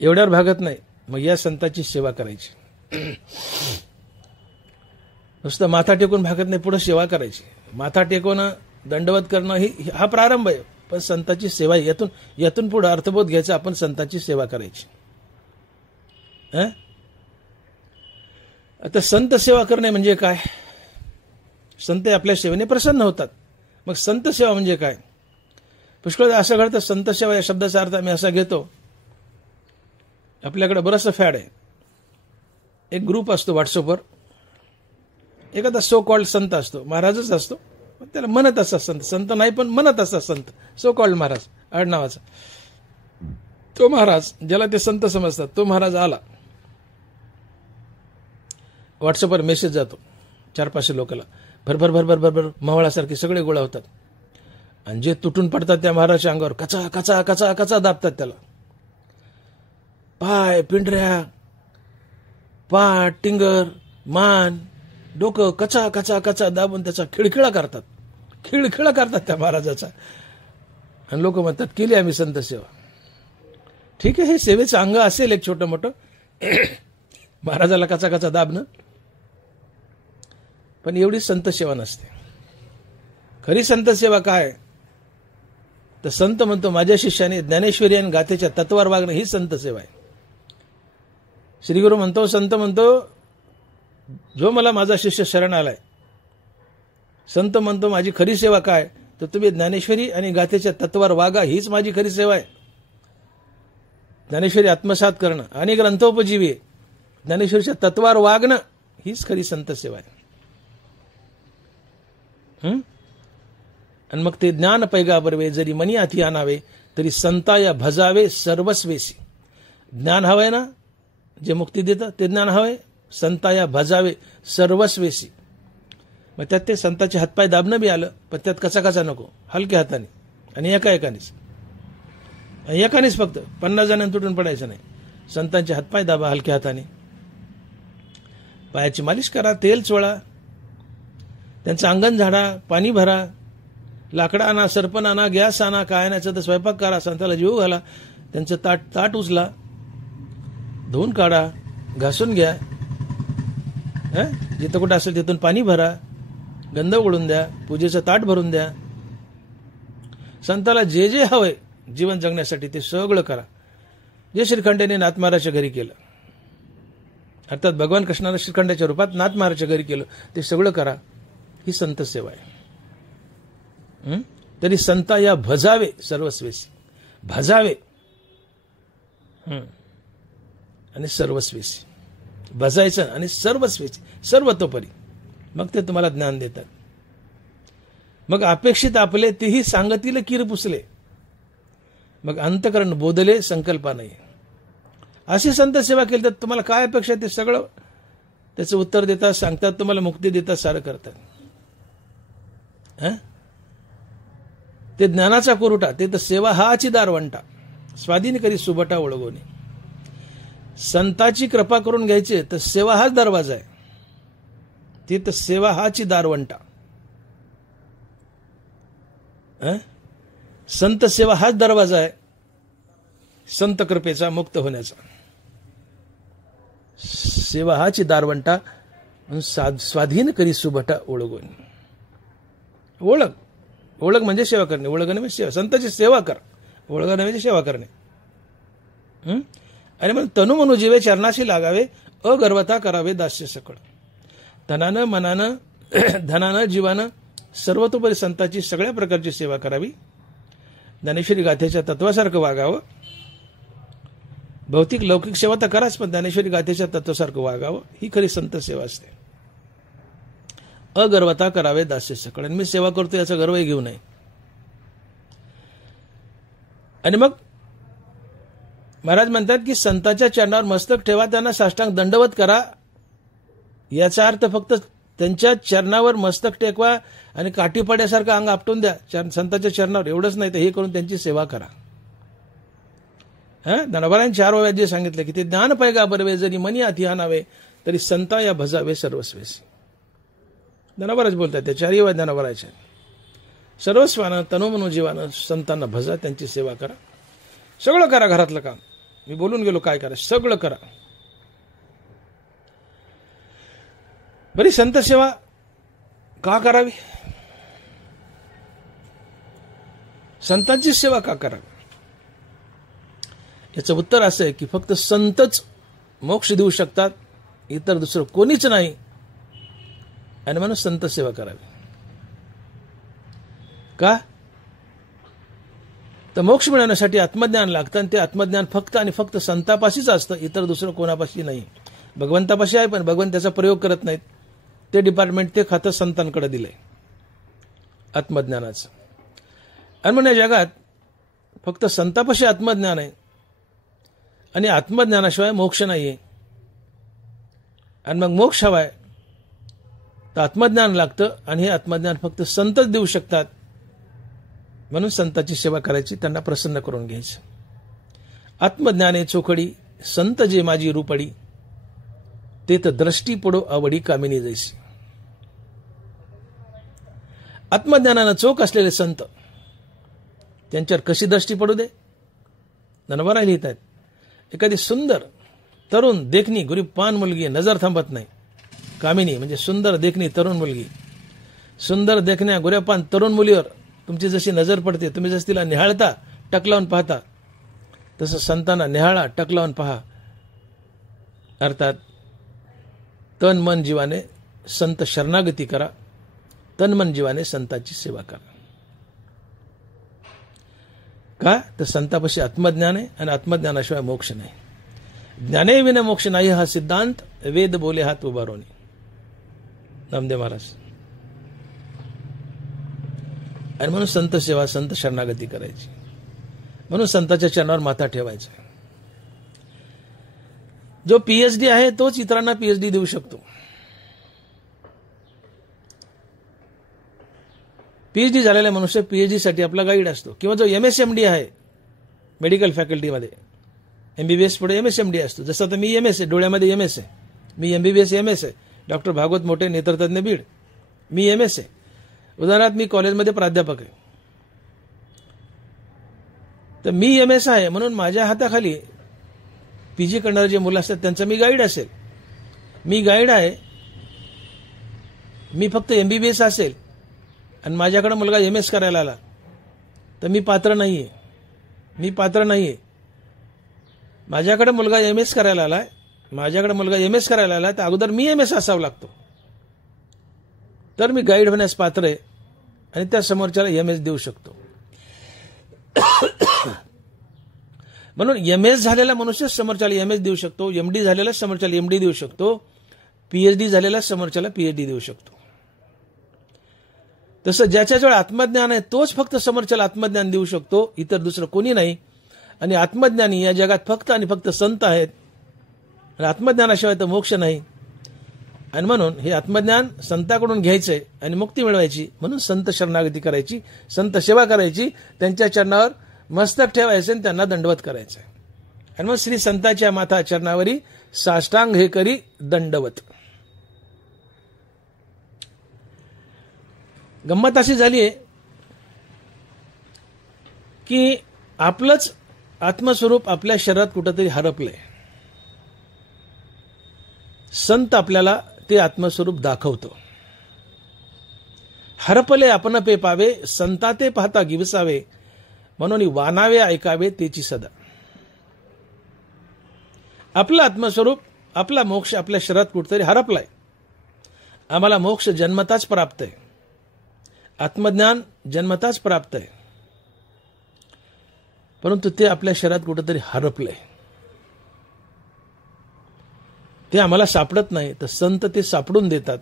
एवढ्यावर भागत नाही. मग या संताची सेवा करायची. नुसतं माथा टेकून भागत नाही, पुढे सेवा करायची. माथा टेकवणं, दंडवत करणं हा प्रारंभ आहे. पण संताची सेवा यातून पुढे अर्थबोध घ्यायचा. आपण संताची सेवा करायची. आता संत सेवा करणे म्हणजे काय? संत आपल्या सेवेने प्रसन्न होतात. मग संत सेवा म्हणजे काय? पुष्कळ असं घडतं. संत सेवा या शब्दाचा अर्थ मी असा घेतो, आपल्याकडे बरंचसं फॅड आहे. एक ग्रुप असतो व्हॉट्सअपवर, एखादा सो कॉल्ड संत असतो, महाराजच असतो, त्याला म्हणत असतात संत. संत नाही पण म्हणत असतात संत, सो कॉल्ड महाराज आडनावाचा. तो महाराज ज्याला ते संत समजतात, तो महाराज आला व्हॉट्सअपवर मेसेज जातो 400-500 लोकांना, भरभर भरभर भरभर मावळासारखे सगळे गोळा होतात आणि जे तुटून पडतात त्या महाराजाच्या अंगावर कचा कचा कचा कचा दाबतात त्याला. पाय, पिंढऱ्या, पाठ, टिंगर, मान, डोकं कचा कचा कचा दाबून त्याचा खिळखिळा करतात, खिळखिळा करतात त्या महाराजाचा. आणि लोक म्हणतात केली आम्ही संत सेवा. ठीक आहे, हे सेवेचं अंग असेल एक छोटं मोठं, महाराजाला कचा कचा दाबणं, पण एवढी संत सेवा नसते. खरी संत सेवा काय? तर संत म्हणतो माझ्या शिष्याने ज्ञानेश्वरी आणि गाथेच्या तत्वावर वागणं ही संत सेवा आहे. श्रीगुरु म्हणतो, संत म्हणतो जो मला माझा शिष्य शरण आलाय, संत म्हणतो माझी खरी सेवा काय? तर तुम्ही ज्ञानेश्वरी आणि गाथेच्या तत्वावर वागा, हीच माझी खरी सेवा आहे. ज्ञानेश्वरी आत्मसात करणं आणि ग्रंथोपजीवी ज्ञानेश्वरीच्या तत्वावर वागणं हीच खरी संत सेवा आहे. आणि मग ते ज्ञान पैगा बरवे जरी मनी हाती आणावे तरी संताया भजावे सर्वस्वेसी. ज्ञान हवंय ना, जे मुक्ती देतं ते ज्ञान हवंय, संताया भजावे सर्वस्वेसी. मग त्यात ते संताचे हातपाय दाबणं बी आलं, पण त्यात कचा कचा नको, हलक्या हाताने आणि एकानेच फक्त 50 जणांनी तुटून पडायचं नाही. संतांचे हातपाय दाबा हलक्या हाताने, पायाची मालिश करा, तेल चोळा, त्यांचं अंगण झाडा, पाणी भरा, लाकडं आणा, सरपण आणा, गॅस आणा, काय आणायचं तर स्वयंपाक करा, संताला जीव घाला, त्यांचं ताट उचला, धुवून काढा, घासून घ्या, जिथं कुठं असेल तिथून पाणी भरा, गंध ओढून द्या, पूजेचं ताट भरून द्या. संताला जे जे हवंय जीवन जगण्यासाठी ते सगळं करा. जे श्रीखंडाने नाथ महाराजच्या घरी केलं, अर्थात भगवान कृष्णाला श्रीखंडाच्या रूपात नाथ महाराजच्या घरी केलं, ते सगळं करा. ही संत सेवा आहे. तरी संता या भजावे सर्वस्वेसी, भजावे आणि सर्वस्वेसी, भजायचं आणि सर्वस्वेसी, सर्वतोपरी, मग ते तुम्हाला ज्ञान देतात. मग अपेक्षित आपले तेही सांगतील कीर पुसले, मग अंतकरण बोधले संकल्पा नाही. अशी संत सेवा केली तर तुम्हाला काय अपेक्षा ते सगळं त्याचं उत्तर देतात, सांगतात, तुम्हाला मुक्ती देतात, सारं करतात. ते ज्ञानाचा कुरुटा, ते तर सेवा हाची दारवंटा, स्वाधीन करी सुबटा ओळगोने. संताची कृपा करून घ्यायची तर सेवा हाच दरवाजा आहे, ते तर सेवा हाची दारवंटा. संत सेवा हाच दरवाजा आहे संत कृपेचा, मुक्त होण्याचा. सेवा हाची दारवंटा, स्वाधीन करी सुबटा ओळगोने. ओळख म्हणजे सेवा करणे, ओळखणे म्हणजे सेवा. संताची सेवा कर, ओळखणे म्हणजे सेवा करणे. आणि मग तनु मनु जीवे चरणाशी लागावे, अगर्वता करावे दास्य सकळ. तनानं मनानं धनानं जीवानं सर्वतोपरी संताची सगळ्या प्रकारची सेवा करावी. ज्ञानेश्वरी गाथेच्या तत्वासारखं वागावं. भौतिक लौकिक सेवा तर कराच, पण ज्ञानेश्वरी गाथेच्या तत्वासारखं वागावं, ही खरी संत सेवा असते. अगर्वता करावे दास्य सकळ. आणि मी सेवा करतो याचा गर्वही घेऊ नये. आणि मग महाराज म्हणतात की संतांच्या चरणावर मस्तक ठेवा, त्यांना साष्टांग दंडवत करा. याचा अर्थ फक्त त्यांच्या चरणावर मस्तक टेकवा आणि काठी पड्यासारखं अंग आपटून द्या संतांच्या चरणावर, एवढंच नाही तर हे करून त्यांची सेवा करा. धनभरांनी 4 ओव्यात जे सांगितलं की ते ज्ञान पैगा बरवे जरी मनी हाती आणावे तरी संता या भजावे सर्वस्वेसी. धनभराज बोलतात त्या 4 ओव्या धनभराच्या. सर्वस्वानं तनोमनो जीवानं संतांना भजा, त्यांची सेवा करा, सगळं करा. घरातलं काम मी बोलून गेलो, काय करा, सगळं करा. बरी संत सेवा का करावी? संतांची सेवा का करावी? याचं उत्तर असं आहे की फक्त संतच मोक्ष देऊ शकतात, इतर दुसरं कोणीच नाही. आणि म्हणून संत सेवा करावी. का? तर मोक्ष मिळवण्यासाठी आत्मज्ञान लागतं आणि ते आत्मज्ञान फक्त आणि फक्त संतापाशीच असतं, इतर दुसरं कोणापाशी नाही. भगवंतापाशी आहे पण भगवंत त्याचा प्रयोग करत नाहीत. ते डिपार्टमेंट, ते खातं संतांकडे दिलंय आत्मज्ञानाचं. आणि म्हणून या जगात फक्त संतापाशी आत्मज्ञान आहे आणि आत्मज्ञानाशिवाय मोक्ष नाहीये. आणि मग मोक्ष हवाय तर आत्मज्ञान लागतं आणि हे आत्मज्ञान फक्त संतच देऊ शकतात. म्हणून संतांची सेवा करायची, त्यांना प्रसन्न करून घ्यायचं. आत्मज्ञाने चोखडी संत जे माझी रूपडी, ते तर दृष्टी पडो आवडी कामिनी जैसी. आत्मज्ञानानं चोख असलेले संत, त्यांच्यावर कशी दृष्टी पडू दे. ननवरा लिहित आहेत, एखादी सुंदर तरुण देखणी गुरीपान मुलगी, नजर थांबत नाही. कामिनी म्हणजे सुंदर देखणी तरुण मुलगी. सुंदर देखण्या गुऱ्यापान तरुण मुलीवर तुमची जशी नजर पडते, तुम्ही जशी तिला निहाळता, टक लावून पाहता, तसं संतांना निहाळा, टक लावून पहा. अर्थात तन मन जीवाने संत शरणागती करा, तन मन जीवाने संतांची सेवा करा. का तर संतापाशी आत्मज्ञान आहे आणि आत्मज्ञानाशिवाय मोक्ष नाही. ज्ञाने विना मोक्ष नाही हा सिद्धांत वेद बोले हात उभारोनी, नामदेव महाराज. आणि म्हणून संत सेवा, संत शरणागती करायची, म्हणून संतांच्या चरणावर माथा ठेवायचा. जो पीएचडी आहे तोच इतरांना पीएचडी देऊ शकतो. पीएचडी झालेला मनुष्य पीएचडी साठी आपला गाईड असतो. किंवा जो एमएसएमडी आहे मेडिकल फॅकल्टीमध्ये, एमबीबीएस पुढे एमएसएमडी असतो. जसं आता मी एमएस आहे, डोळ्यामध्ये एमएस आहे, मी एमबीबीएस एमएस आहे. डॉक्टर भागवत मोठे नेत्रतज्ञ बीड, मी एमएस आहे. उदाहरणार्थ मी कॉलेजमध्ये प्राध्यापक आहे, तर मी एमएस आहे म्हणून माझ्या हाताखाली पीजी करणारे जे मुलं असतात त्यांचा मी गाईड असेल. मी गाईड आहे, मी फक्त एमबीबीएस असेल आणि माझ्याकडे मुलगा एमएस करायला आला तर मी पात्र नाहीये. मी पात्र नाहीये. माझ्याकडे मुलगा एमएस करायला आलाय, माझ्याकडे मुलगा एमएस करायला आला तर अगोदर मी एमएस असावं लागतो, तर मी गाईड होण्यास पात्र आहे आणि त्या समोरच्याला एमएस देऊ शकतो. म्हणून एमएस झालेला मनुष्य समोरच्याला एमएस देऊ शकतो, एमडी झालेला समोरच्याला एमडी देऊ शकतो, पीएचडी झालेला समोरच्याला पीएचडी देऊ शकतो. तसं ज्याच्याजवळ आत्मज्ञान आहे तोच फक्त समोरच्याला आत्मज्ञान देऊ शकतो, इतर दुसरं कोणी नाही. आणि आत्मज्ञानी या जगात फक्त आणि फक्त संत आहेत. आणि आत्मज्ञानाशिवाय तर मोक्ष नाही. आणि म्हणून हे आत्मज्ञान संतांकडून घ्यायचंय आणि मुक्ती मिळवायची, म्हणून संत शरणागती करायची, संत सेवा करायची, त्यांच्या चरणावर मस्तक ठेवायचे आणि त्यांना दंडवत करायचं. आणि मग श्री संतांच्या माथा चरणावरी साष्टांग हे करी दंडवत. गंमत अशी झाली आहे की आपलंच आत्मस्वरूप आपल्या शरीरात कुठंतरी हरपलंय. संत आपल्याला ते आत्मस्वरूप दाखवतो. हरपले आपण पे पावे, संता ते पाहता गिवसावे, म्हणून वानावे ऐकावे तेची सदा. आपलं आत्मस्वरूप, आपला मोक्ष आपल्या शरीरात कुठतरी हरपलाय. आम्हाला मोक्ष जन्मताच प्राप्त आहे, आत्मज्ञान जन्मताच प्राप्त आहे, परंतु ते आपल्या शरीरात कुठेतरी हरपलंय. ते आम्हाला सापडत नाही, तर संत ते सापडून देतात.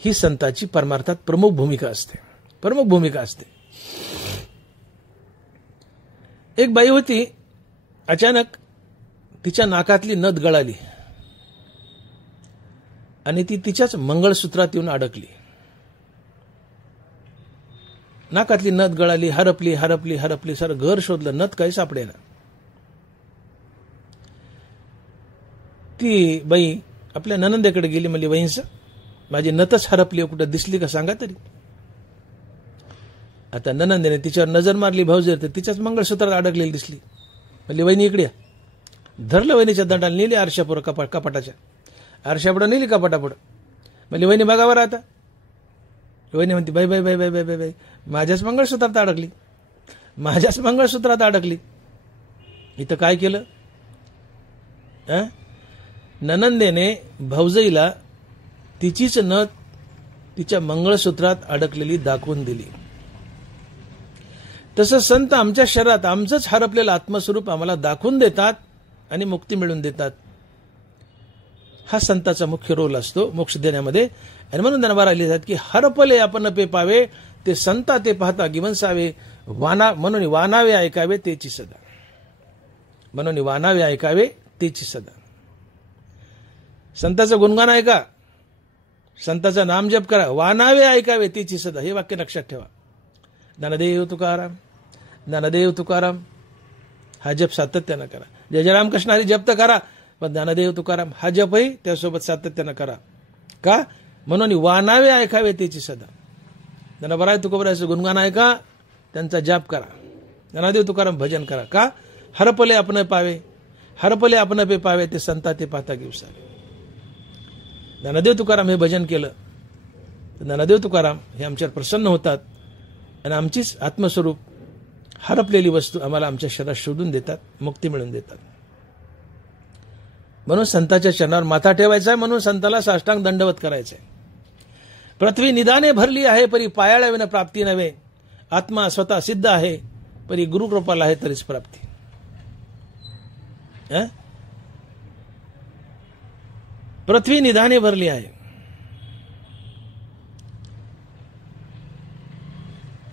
ही संताची परमार्थात प्रमुख भूमिका असते. प्रमुख भूमिका असते. एक बाई होती, अचानक तिच्या नाकातली नथ गळाली आणि ती तिच्याच मंगळसूत्रात येऊन अडकली. नाकातली नथ गळाली, हरपली हरपली हरपली, सारं घर शोधलं, नथ काही सापडेना. ती बाई आपल्या ननंदेकडे गेली, म्हणली वहिंस माझी नथच हरपली, कुठं दिसली का सांगा तरी. आता ननंदेने तिच्यावर नजर मारली, भाऊजी तर तिच्याच मंगळसूत्रात अडकलेली दिसली. म्हणली वहिनी इकडे, धरलं वहिनीच्या दंडाला, नेली आरशापुढं, कपाटाच्या आरशापुढं नेली, कपाटापुढं. म्हणली वहिनी बघावर आता. वहिनी म्हणते बाई बाई बाई बाई बाई बाई बाई माझ्याच मंगळसूत्रात अडकली, माझ्याच मंगळसूत्रात अडकली. इथं काय केलं? ननंदेने भाऊजाईला तिचीच नथ तिच्या मंगळसूत्रात अडकलेली दाखवून दिली. तसं संत आमच्या शरीरात आमचंच हरपलेलं आत्मस्वरूप आम्हाला दाखवून देतात आणि मुक्ती मिळवून देतात. हा संताचा मुख्य रोल असतो मोक्ष देण्यामध्ये. आणि म्हणून दनबार आले जातात की हरपले आपण पे पावे, ते संता ते पाहता गिवंसावे, म्हणून वानावे ऐकावे तेची सदा. म्हणून वानावे ऐकावे तेची सदा. संताचं गुणगान ऐका, संताचं नामजप करा, वानावे ऐकावे तिची सदा. हे वाक्य लक्षात ठेवा. ज्ञानदेव तुकाराम, ज्ञानदेव तुकाराम हा जप सातत्यानं करा. जय जय रामकृष्ण हरी जप तर करा, पण ज्ञानदेव तुकाराम हा जपही त्यासोबत सातत्यानं करा. का? म्हणून वानावे ऐकावे त्याची सदा. ज्ञानोबराय तुकोबरायचं गुणगान ऐका, त्यांचा जाप करा, ज्ञानदेव तुकाराम भजन करा. का? हरपले आपण पावे, हरपले आपण पे पावे, ते संता ते पाहता घेऊसावे. ज्ञानदेव तुकाराम हे भजन केलं तर ज्ञानदेव तुकाराम हे आमच्यावर प्रसन्न होतात आणि आमचीच आत्मस्वरूप हरपलेली वस्तू आम्हाला आमच्या शरीरात शोधून देतात, मुक्ती मिळवून देतात. म्हणून संताच्या चरणावर माथा ठेवायचा आहे, म्हणून संताला साष्टांग दंडवत करायचंय. पृथ्वी निदाने भरली आहे परी पायाळ्या विना प्राप्ती नव्हे. आत्मा स्वतः सिद्ध आहे परी गुरुकृपाला आहे तरीच प्राप्ती. पृथ्वी निधाने भरली आहे.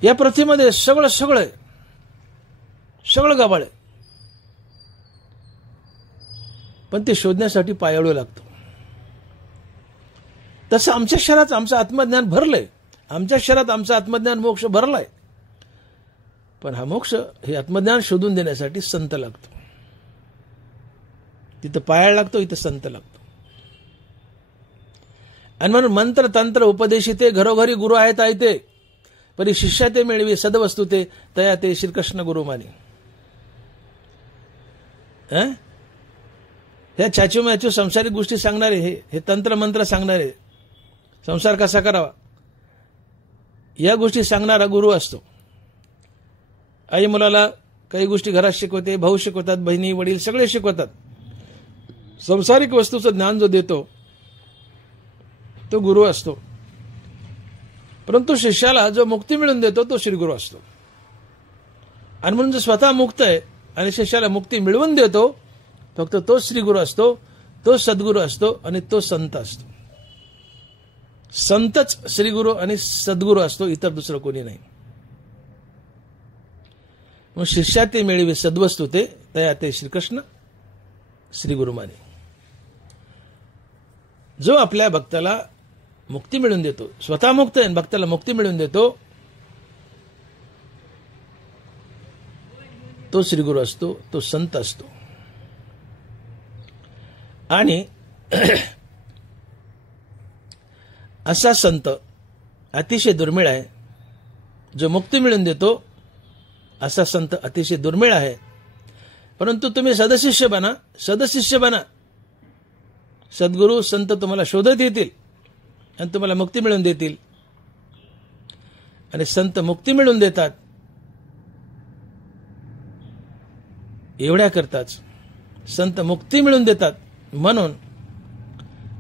या पृथ्वीमध्ये सगळं सगळं सगळं गबाळ, पण ते शोधण्यासाठी पायाळू लागतो. तसं आमच्या शरीरात आमचं आत्मज्ञान भरलंय, आमच्या शरीरात आमचं आत्मज्ञान मोक्ष भरलाय, पण हा मोक्ष हे आत्मज्ञान शोधून देण्यासाठी संत लागतो. तिथं पायाळ लागतो, इथं संत लागतो. आणि म्हणून मंत्र तंत्र उपदेशिते घरोघरी गुरु आहेत आयते परी शिष्या ते मिळवी सदवस्तू ते तया ते श्रीकृष्ण गुरु माने. ह्या चाचू मॅचू संसारिक गोष्टी सांगणारे, हे तंत्र मंत्र सांगणारे, संसार कसा करावा या गोष्टी सांगणारा गुरु असतो. आई मुलाला काही गोष्टी घरात शिकवते, भाऊ शिकवतात, बहिणी वडील सगळे शिकवतात. संसारिक वस्तूचं ज्ञान जो देतो तो गुरु असतो, परंतु शिष्याला जो मुक्ती मिळवून देतो तो श्रीगुरु असतो. आणि म्हणून जो स्वतः मुक्त आहे आणि शिष्याला मुक्ती मिळवून देतो फक्त तो श्रीगुरु असतो, तो सद्गुरु असतो आणि तो संत असतो. संतच श्रीगुरु आणि सद्गुरु असतो, इतर दुसरं कोणी नाही. मग शिष्या ते मिळवी सद्वस्तू ते तया ते श्रीकृष्ण श्रीगुरु माने. जो आपल्या भक्ताला मुक्ती मिळवून देतो, स्वतः मुक्त आहे भक्ताला मुक्ती मिळवून देतो, तो श्रीगुरु असतो, तो संत असतो. आणि असा संत अतिशय दुर्मिळ आहे. जो मुक्ती मिळवून देतो असा संत अतिशय दुर्मिळ आहे. परंतु तुम्ही सदशिष्य बना, सदशिष्य बना. सद्गुरु संत तुम्हाला शोधत येतील आणि तुम्हाला मुक्ती मिळवून देतील. आणि संत मुक्ती मिळवून देतात एवढ्या करताच संत मुक्ती मिळवून देतात. म्हणून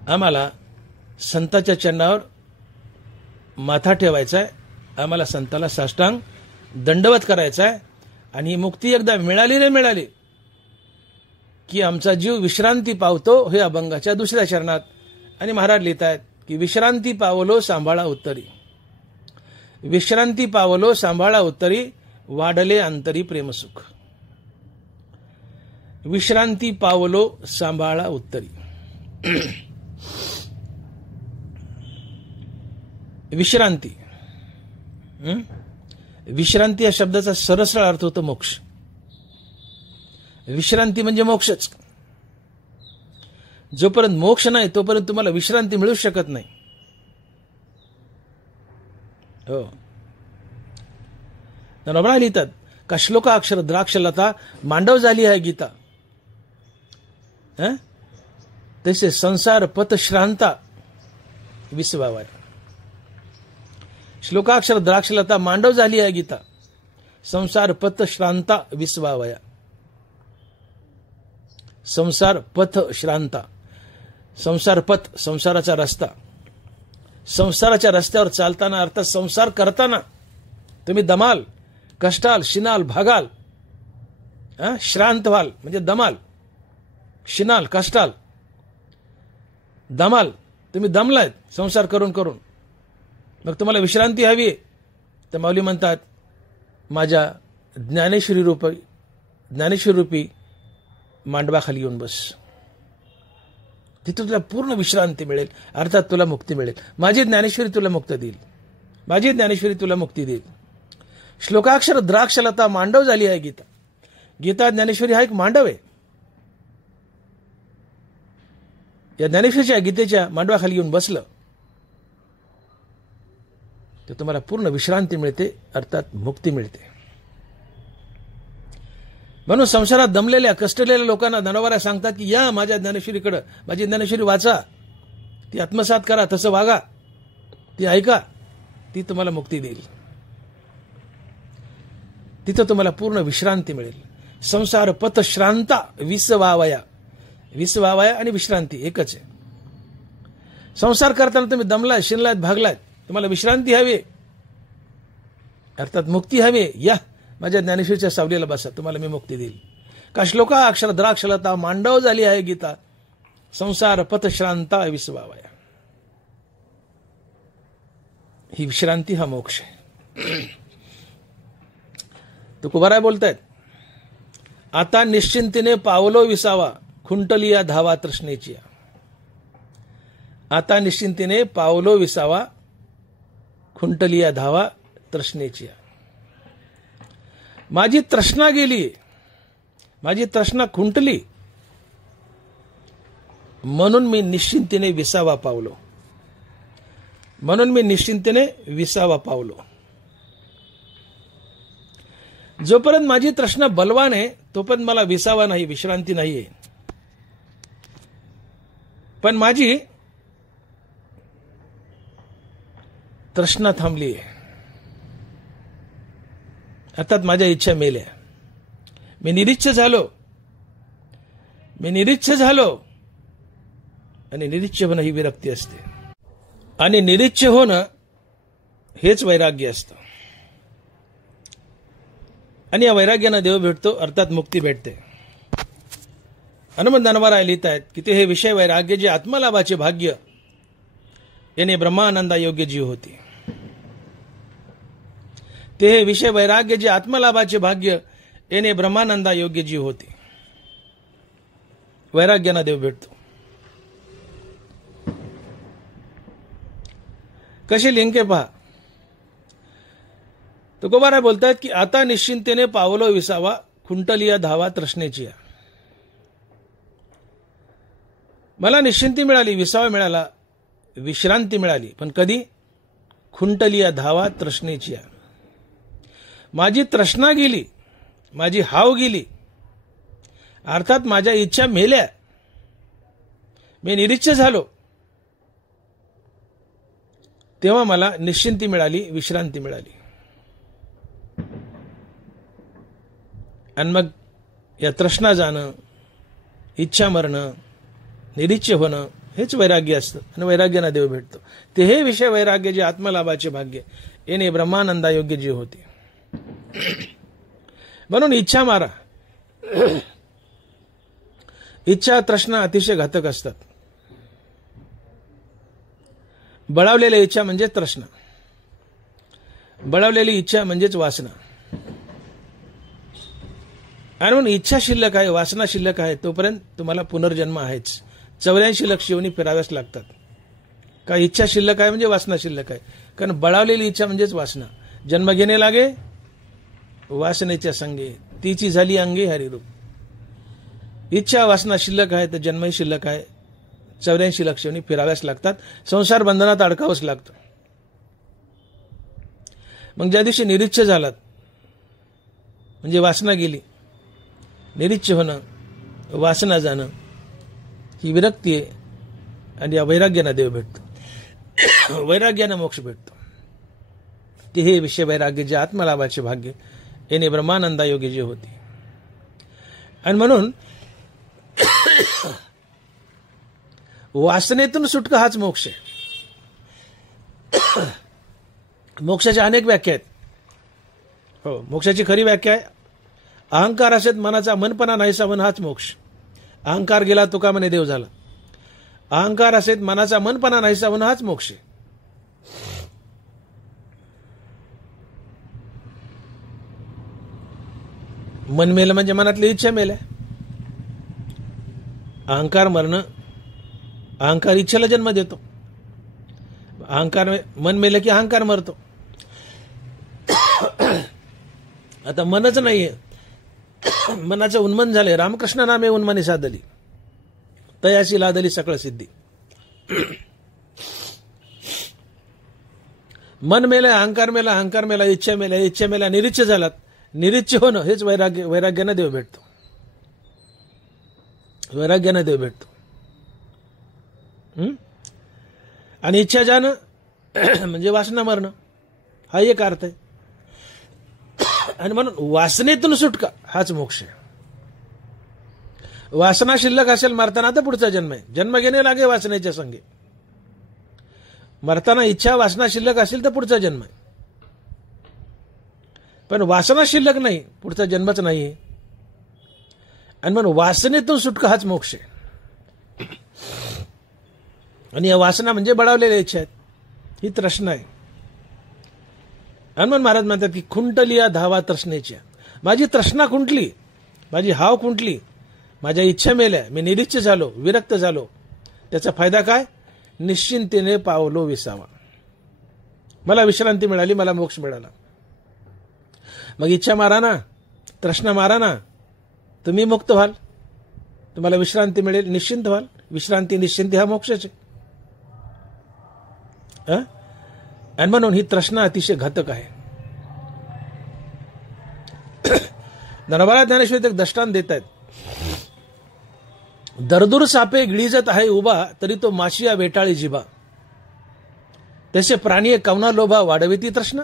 आम्हाला संताच्या चरणावर माथा ठेवायचा आहे, आम्हाला संताला साष्टांग दंडवत करायचा आहे. आणि ही मुक्ती एकदा मिळाली नाही मिळाली की आमचा जीव विश्रांती पावतो. हे अभंगाच्या दुसऱ्या चरणात. आणि महाराज लिहितायत की विश्रांती पावलो सांभाळा उत्तरी, विश्रांती पावलो सांभाळा उत्तरी, वाढले अंतरी प्रेमसुख. विश्रांती पावलो सांभाळा उत्तरी. विश्रांती, विश्रांती या शब्दाचा सरळ अर्थ होतो मोक्ष. विश्रांती म्हणजे मोक्षच. जोपर्यंत मोक्ष नाही तोपर्यंत तुम्हाला विश्रांती मिळू शकत नाही. हो, नवरा लिहितात का श्लोकाक्षर द्राक्षलता मांडव झाली आहे गीता. तसे संसार पथ श्रांता विसवावर. श्लोकाक्षर द्राक्षलता मांडव झाली आहे गीता, संसार पथ श्रांता विसवावया. संसार पथ श्रांता, संसार पथ संसाराचा रस्ता. संसाराच्या रस्त्यावर चालताना अर्थात संसार करताना तुम्ही दमाल, कष्टाल, शिनाल, भागाल, श्रांत व्हाल म्हणजे दमाल, शिनाल, कष्टाल, दमाल. तुम्ही दमलायत संसार करून करून, मग तुम्हाला विश्रांती हवी आहे. तर माऊली म्हणतात माझ्या ज्ञानेश्वरी रूपी मांडवाखाली येऊन बस. तिथे तुला पूर्ण विश्रांती मिळेल, अर्थात तुला मुक्ती मिळेल. माझी ज्ञानेश्वरी तुला मुक्त देईल, माझी ज्ञानेश्वरी तुला मुक्ती देईल. श्लोकाक्षर द्राक्षलता मांडव झाली आहे गीता. गीता ज्ञानेश्वरी हा एक मांडव आहे. या ज्ञानेश्वरीच्या गीतेच्या मांडवाखाली येऊन बसलं तर तुम्हाला पूर्ण विश्रांती मिळते, अर्थात मुक्ती मिळते. म्हणून संसारात दमलेल्या कष्टलेल्या लोकांना ज्ञानोबाराय सांगतात की या माझ्या ज्ञानेश्वरीकडे, माझी ज्ञानेश्वरी वाचा, ती आत्मसात करा, तसं वागा, ती ऐका, ती तुम्हाला मुक्ती देईल. तिथं तुम्हाला पूर्ण विश्रांती मिळेल. संसार पथ श्रांता विसवावया, विसवावया आणि विश्रांती एकच आहे. संसार करताना तुम्ही दमलाय, शिनलात, भागलात, तुम्हाला विश्रांती हवी, अर्थात मुक्ती हवी, या माझ्या ज्ञानेश्वरीच्या सावलीला बसा, तुम्हाला मी मुक्ती देईल. का श्लोका अक्षर द्राक्षलता मांडव झाली आहे गीता, संसार पथ श्रांता विसवावया. ही विश्रांती हा मोक्ष आहे. तुकोबाराय बोलतायत, आता निश्चिंतीने पावलो विसावा, खुंटलिया धावा तृष्णेची. आता निश्चिंतीने पावलो विसावा, खुंटलिया धावा तृष्णेची. माझी तृष्णा गेली, माझी तृष्णा खुंटली, म्हणून मी निश्चिंतीने विसावा पावलो, म्हणून मी निश्चिंतीने विसावा पावलो. जोपर्यंत माझी तृष्णा बलवान आहे तोपर्यंत मला विसावा नाही, विश्रांती नाहीये. पण माझी तृष्णा थांबली आहे, अर्थात माझ्या इच्छा मेल्या. मी निरीच्छ झालो, मी निरीच्छ झालो. आणि निरीच्छ होणं ही विरक्ती असते, आणि निरीच्छ होणं हेच वैराग्य असतं. आणि या वैराग्यानं देव भेटतो, अर्थात मुक्ती भेटते. हनुमंत ज्ञानोबाराय लिहित आहेत की ते हे विषय वैराग्य जे आत्मलाभाचे भाग्य याने ब्रह्मानंदा योग्य जीव होती. ते हे विषय वैराग्य जे आत्मलाभाचे भाग्य याने ब्रह्मानंदा योग्य जीव होते. वैराग्यानं देव भेटतो. कशी लिंके पहा. तुकोबाराय बोलतायत की आता निश्चिंतेने पावलो विसावा, खुंटलिया धावा तृष्णेची. मला निश्चिंती मिळाली, विसावा मिळाला, विश्रांती मिळाली, पण कधी? खुंटलिया धावा तृष्णेची. माझी तृष्णा गेली, माझी हाव गेली, अर्थात माझ्या इच्छा मेल्या, मी निरीच्छ झालो, तेव्हा मला निश्चिंती मिळाली, विश्रांती मिळाली. आणि मग या तृष्णा जाणं, इच्छा मरणं, निरीच्छ होणं हेच वैराग्य असतं. आणि वैराग्यानं देव भेटतो. ते हे विषय वैराग्य जे आत्मलाभाचे भाग्य याने ब्रह्मानंदा योग्य जीव होते. म्हणून इच्छा मारा. इच्छा तृष्णा अतिशय घातक असतात. बळावलेल्या इच्छा म्हणजे तृष्णा, बळावलेली इच्छा म्हणजेच वासना. आणि म्हणून इच्छा शिल्लक आहे, वासना शिल्लक आहे, तोपर्यंत तुम्हाला पुनर्जन्म आहेच. 84 लक्ष योनी फिराव्याच लागतात. का इच्छा शिल्लक आहे म्हणजे वासना शिल्लक आहे. कारण बळावलेली इच्छा म्हणजेच वासना. जन्म घेणे लागे वासनेच्या संगे, तिची झाली अंगे हरिरूप. इच्छा वासना शिल्लक आहे तर जन्मही शिल्लक आहे. 84 लक्ष योनी फिराव्याच लागतात. संसार बंधनात अडकावंच लागतं. मग ज्या दिवशी निरीच्छ झालात म्हणजे वासना गेली, निरीच्छ होणं, वासना जाणं ही विरक्ती आहे. आणि या वैराग्यानं देव भेटतो, वैराग्यानं मोक्ष भेटतो. ते हे विषय वैराग्य जे आत्मलाभाचे भाग्य याने ब्रह्मानंदा योगी जे होते. आणि म्हणून वासनेतून सुटका हाच मोक्ष आहे. मोक्षाच्या अनेक व्याख्या आहेत. हो, मोक्षाची खरी व्याख्या आहे अहंकार असेल मनाचा, मनपणा नाहीसा मन हाच मोक्ष. अहंकार गेला तुका म्हणे देव झाला. अहंकार असेल मनाचा, मनपणा नाहीसा मन हाच मोक्ष. मन मेलं म्हणजे मनातली इच्छा मेल्या. अहंकार मरणं अहंकार इच्छेला जन्म देतो. अहंकार मन मेलं की अहंकार मरतो. आता मनच नाहीये, मनाचं उन्मन झाले. रामकृष्ण नामे उन्मनी साधली, तयाशी लादली सकळ सिद्धी. मन मेलं, अहंकार मेला, अहंकार मेला, इच्छा मेला, इच्छा मेला, निरीच्छ झालात. निरीच्छ होणं हेच वैराग्य. वैराग्यानं देव भेटतो. वैराग्यानं देव भेटतो. आणि इच्छा जाणं म्हणजे वासना मरणं, हा एक अर्थ आहे. आणि म्हणून वासनेतून सुटका हाच मोक्ष आहे. वासना शिल्लक असेल मरताना तर पुढचा जन्म आहे. जन्म घेणे लागे वासनेच्या संगे. मरताना इच्छा वासना शिल्लक असेल तर पुढचा जन्म आहे. पण वासना शिल्लक नाही, पुढचा जन्मच नाही. आणि म्हणून वासनेतून सुटका हाच मोक्ष आहे. आणि या वासना म्हणजे बळावलेल्या इच्छा आहेत, ही तृष्णा आहे. हनुमान महाराज म्हणतात की खुंटली या धावा तृष्णेच्या. माझी तृष्णा खुंटली, माझी हाव खुंटली, माझ्या इच्छा मेल्या, मी निरीच्छ झालो, विरक्त झालो. त्याचा फायदा काय? निश्चिंतेने पावलो विसावा. मला विश्रांती मिळाली, मला मोक्ष मिळाला. मग इच्छा मारा ना, तृष्णा मारा ना, तुम्ही मुक्त व्हाल, तुम्हाला विश्रांती मिळेल, निश्चिंत व्हाल. विश्रांती निश्चिंती हा मोक्षच आहे. आणि म्हणून ही तृष्णा अतिशय घातक आहे. ज्ञानोबा ज्ञानेश्वर एक दृष्टांत देत आहेत. दरदूर सापे गिळीजत आहे उभा, तरी तो माशिया वेटाळी जिभा. तसे प्राणी कवना लोभा वाढवे ती तृष्णा.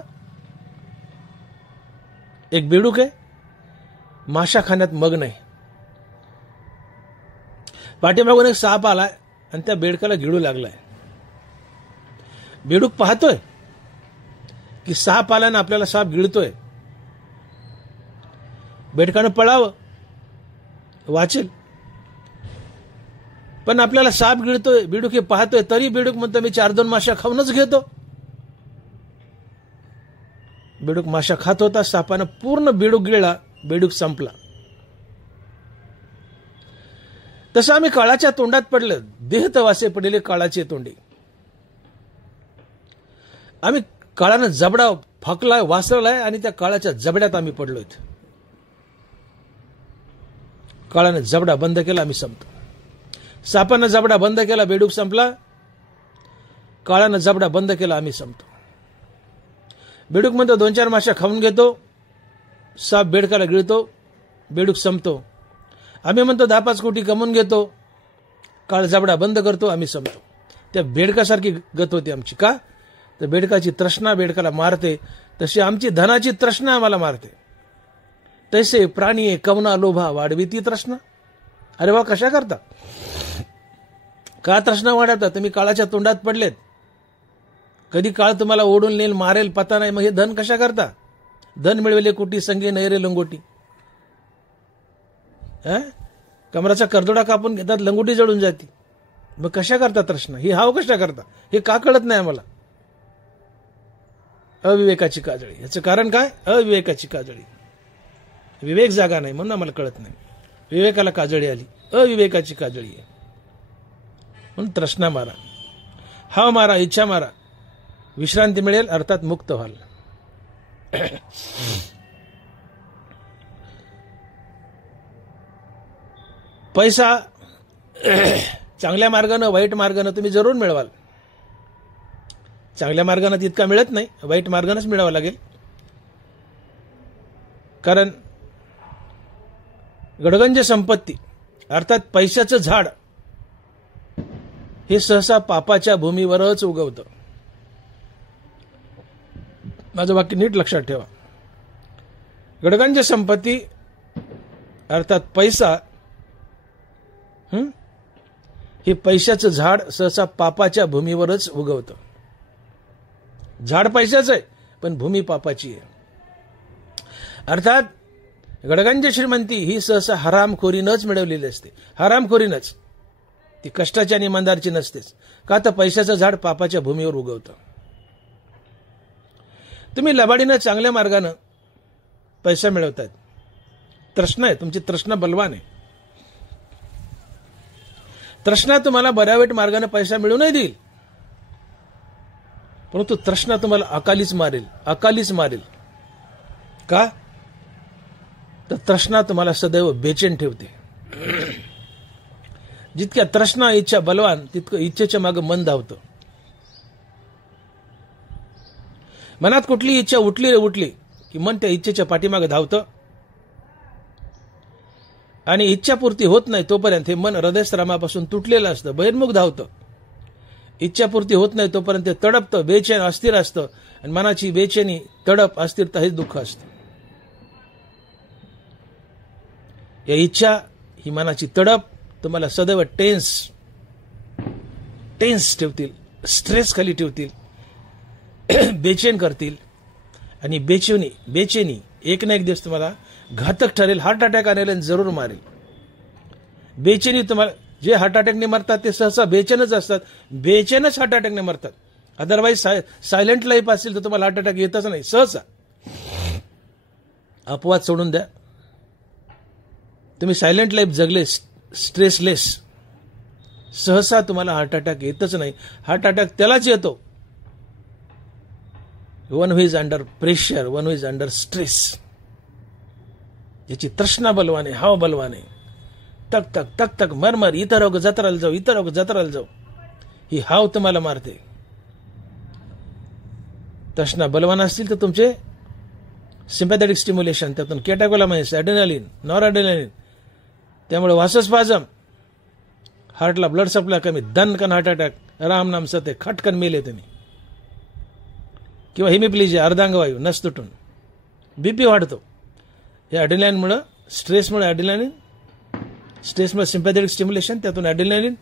एक बेडूक आहे, माशा खाण्यात मग्न आहे. पाठीमागून एक साप आलाय आणि त्या बेडकाला गिळू लागलाय. बेडूक पाहतोय की साप आला आणि आपल्याला साप गिळतोय. बेडकानं पळावं, वाचेल. पण आपल्याला साप गिळतोय, बेडूक हे पाहतोय, तरी बेडूक म्हणतो मी 4-2 माशा खाऊनच घेतो. बेडूक माशा खात होता, सापानं पूर्ण बेडूक गिळला, बेडूक संपला. तसं आम्ही काळाच्या तोंडात पडलं. देह तवासे पडले काळाचे तोंडी. आम्ही काळानं जबडा फाकलाय, वासरलाय आणि त्या काळाच्या जबड्यात आम्ही पडलोय. काळानं जबडा बंद केला, आम्ही संपतो. सापानं जबडा बंद केला, बेडूक संपला. काळानं जबडा बंद केला, आम्ही संपतो. बेडूक म्हणतो 2-4 माशा खाऊन घेतो, साप बेडकाला गिळतो, बेडूक संपतो. आम्ही म्हणतो 10-5 कोटी कमवून घेतो, काळ जबडा बंद करतो, आम्ही संपतो. त्या बेडकासारखी गत होती आमची. का? तर बेडकाची तृष्णा बेडकाला मारते, तशी आमची धनाची तृष्णा आम्हाला मारते. तैसे प्राणी कवना लोभा वाढवी ती तृष्णा. अरे वा, कशा करता? का तृष्णा वाढवता? तुम्ही काळाच्या तोंडात पडलेत. कधी काळ तुम्हाला ओढून नेल, मारेल, पता नाही. मग हे धन कशा करता? धन मिळवले कोटी, संगे नैरे लंगोटी. कमराचा करदोडा कापून घेतात, लंगोटी जळून जाती. मग कशा करता तृष्णा? ही हाव कशा करता? हे का कळत नाही आम्हाला? अविवेकाची काजळी. याचं कारण काय? अविवेकाची काजळी. विवेक जागा नाही म्हणून आम्हाला कळत नाही. विवेकाला काजळी आली, अविवेकाची काजळी आहे. म्हणून तृष्णा मारा, हाव मारा, इच्छा मारा, विश्रांती मिळेल, अर्थात मुक्त व्हाल. पैसा चांगल्या मार्गानं वाईट मार्गानं तुम्ही जरूर मिळवाल. चांगल्या मार्गानं तितका मिळत नाही, वाईट मार्गानंच मिळावं लागेल. कारण गडगंज संपत्ती अर्थात पैशाचं झाड हे सहसा पापाच्या भूमीवरच उगवतं. माझं वाक्य नीट लक्षात ठेवा. गडगंज संपत्ती अर्थात पैसा हे पैशाचं झाड सहसा पापाच्या भूमीवरच उगवतं. झाड पैशाचं आहे पण भूमी पापाची आहे. अर्थात गडगंज श्रीमंती ही सहसा हरामखोरीनंच मिळवलेली असते. हरामखोरीनंच, ती कष्टाची आणि इमानदारची नसतेच. का? तर पैशाचं झाड पापाच्या भूमीवर उगवतं. तुम्ही लबाडीनं चांगल्या मार्गानं पैसा तृष्णा तुम्हाला बऱ्या वाईट मार्गाने पैसा मिळूनही देईल, परंतु तृष्णा तुम्हाला अकालीच मारेल. का? तर तृष्णा तुम्हाला सदैव बेचैन ठेवते. जितक्या तृष्णा इच्छा बलवान तितकं इच्छेच्या मागे मन धावतं. मनात कुठली इच्छा उठली की मन त्या इच्छेच्या पाठीमागे धावतं आणि इच्छापूर्ती होत नाही तोपर्यंत हे मन हृदयस्त्रामापासून तुटलेलं असतं, बहिर्मुख धावतं. इच्छापूर्ती होत नाही तोपर्यंत ते तडपतं, बेचैन अस्थिर असतं. आणि मनाची बेचैनी, तडप, अस्थिरता हेच दुःख असतं. या इच्छा, ही मनाची तडप तुम्हाला सदैव टेन्स ठेवतील, स्ट्रेस खाली ठेवतील, बेचैन करतील. आणि बेचैनी एक ना एक दिवस तुम्हाला घातक ठरेल. हार्ट अटॅक आलेला जरूर मारेल. बेचैनी तुम्हाला, जे हार्ट अटॅकने मरतात ते सहसा बेचैनच असतात. बेचैनच हार्ट अटॅकने मरतात. अदरवाईज सायलेंट लाईफ असेल तर तुम्हाला हार्ट अटॅक येतच नाही सहसा. अपवाद सोडून द्या. तुम्ही सायलेंट लाईफ जगले, स्ट्रेसलेस, सहसा तुम्हाला हार्ट अटॅक येतच नाही. हार्ट अटॅक त्यालाच येतो one who is under pressure, one who is under stress. याची तृष्णा बलवाने, हाव बलवाने, तक तक तक तक मरमर, इतर रोग जत्राला जाऊ, ही हाव तुम्हाला मारते. तृष्णा बलवान असतील तर तुमचे सिम्पॅथेटिक स्टिम्युलेशन, त्यातून कॅटेकोलामाइन्स, ॲड्रेनालिन, नॉरॲड्रेनालिन, त्यामुळे वासस्पाझम, हार्टला ब्लड सप्लाय कमी, दणकन हार्ट अटॅक, राम नाम सते, खटकन मेले तुम्ही. किंवा हिमिप्लिजिया, अर्धांगवायू, नस तुटून, बीपी वाढतो. या ॲड्रेनालिनमुळे, स्ट्रेसमुळे ॲड्रेनालिन, स्ट्रेसमुळे सिम्पॅथेटिक स्टिम्युलेशन, त्यातून ॲड्रेनालिन,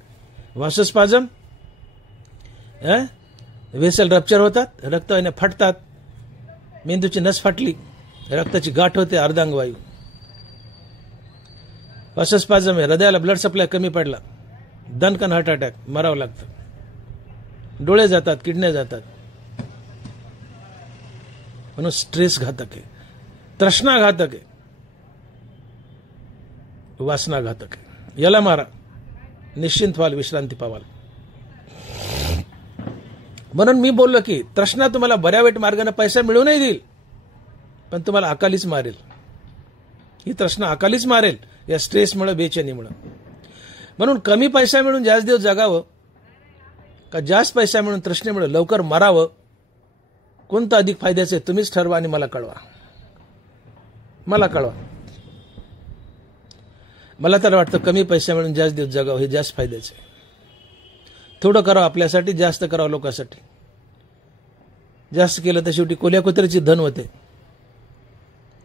वासस्पाझम, वेसल रप्चर होतात, रक्तवाहिन्या फाटतात, मेंदूची नस फाटली, रक्ताची गाठ होते, अर्धांगवायू. वासस्पाझम आहे, हृदयाला ब्लड सप्लाय कमी पडला, दणकन हार्ट अटॅक, मरावं लागतं. डोळे जातात, किडन्या जातात. म्हणून स्ट्रेस घातक आहे, तृष्णा घातक आहे, वासना घातक आहे. याला मारा, निश्चिंत व्हाल, विश्रांती पावाल. म्हणून मी बोललो की तृष्णा तुम्हाला बऱ्या वाईट मार्गाने पैसा मिळूनही देईल, पण तुम्हाला अकालीच मारेल. ही तृष्णा अकालीच मारेल या स्ट्रेसमुळे, बेचैनीमुळे. म्हणून कमी पैसा मिळून जास्त दिवस जगावं का जास्त पैसा मिळून तृष्णेमुळे लवकर मरावं, कोणतं अधिक फायद्याचं आहे तुम्हीच ठरवा आणि मला कळवा. मला तर वाटतं कमी पैसा मिळून जास्त दिवस जगावं हे जास्त फायद्याचं आहे. थोडं करावं आपल्यासाठी, जास्त करावं लोकांसाठी. जास्त केलं तर शेवटी कोल्या कुत्र्याची धन होते,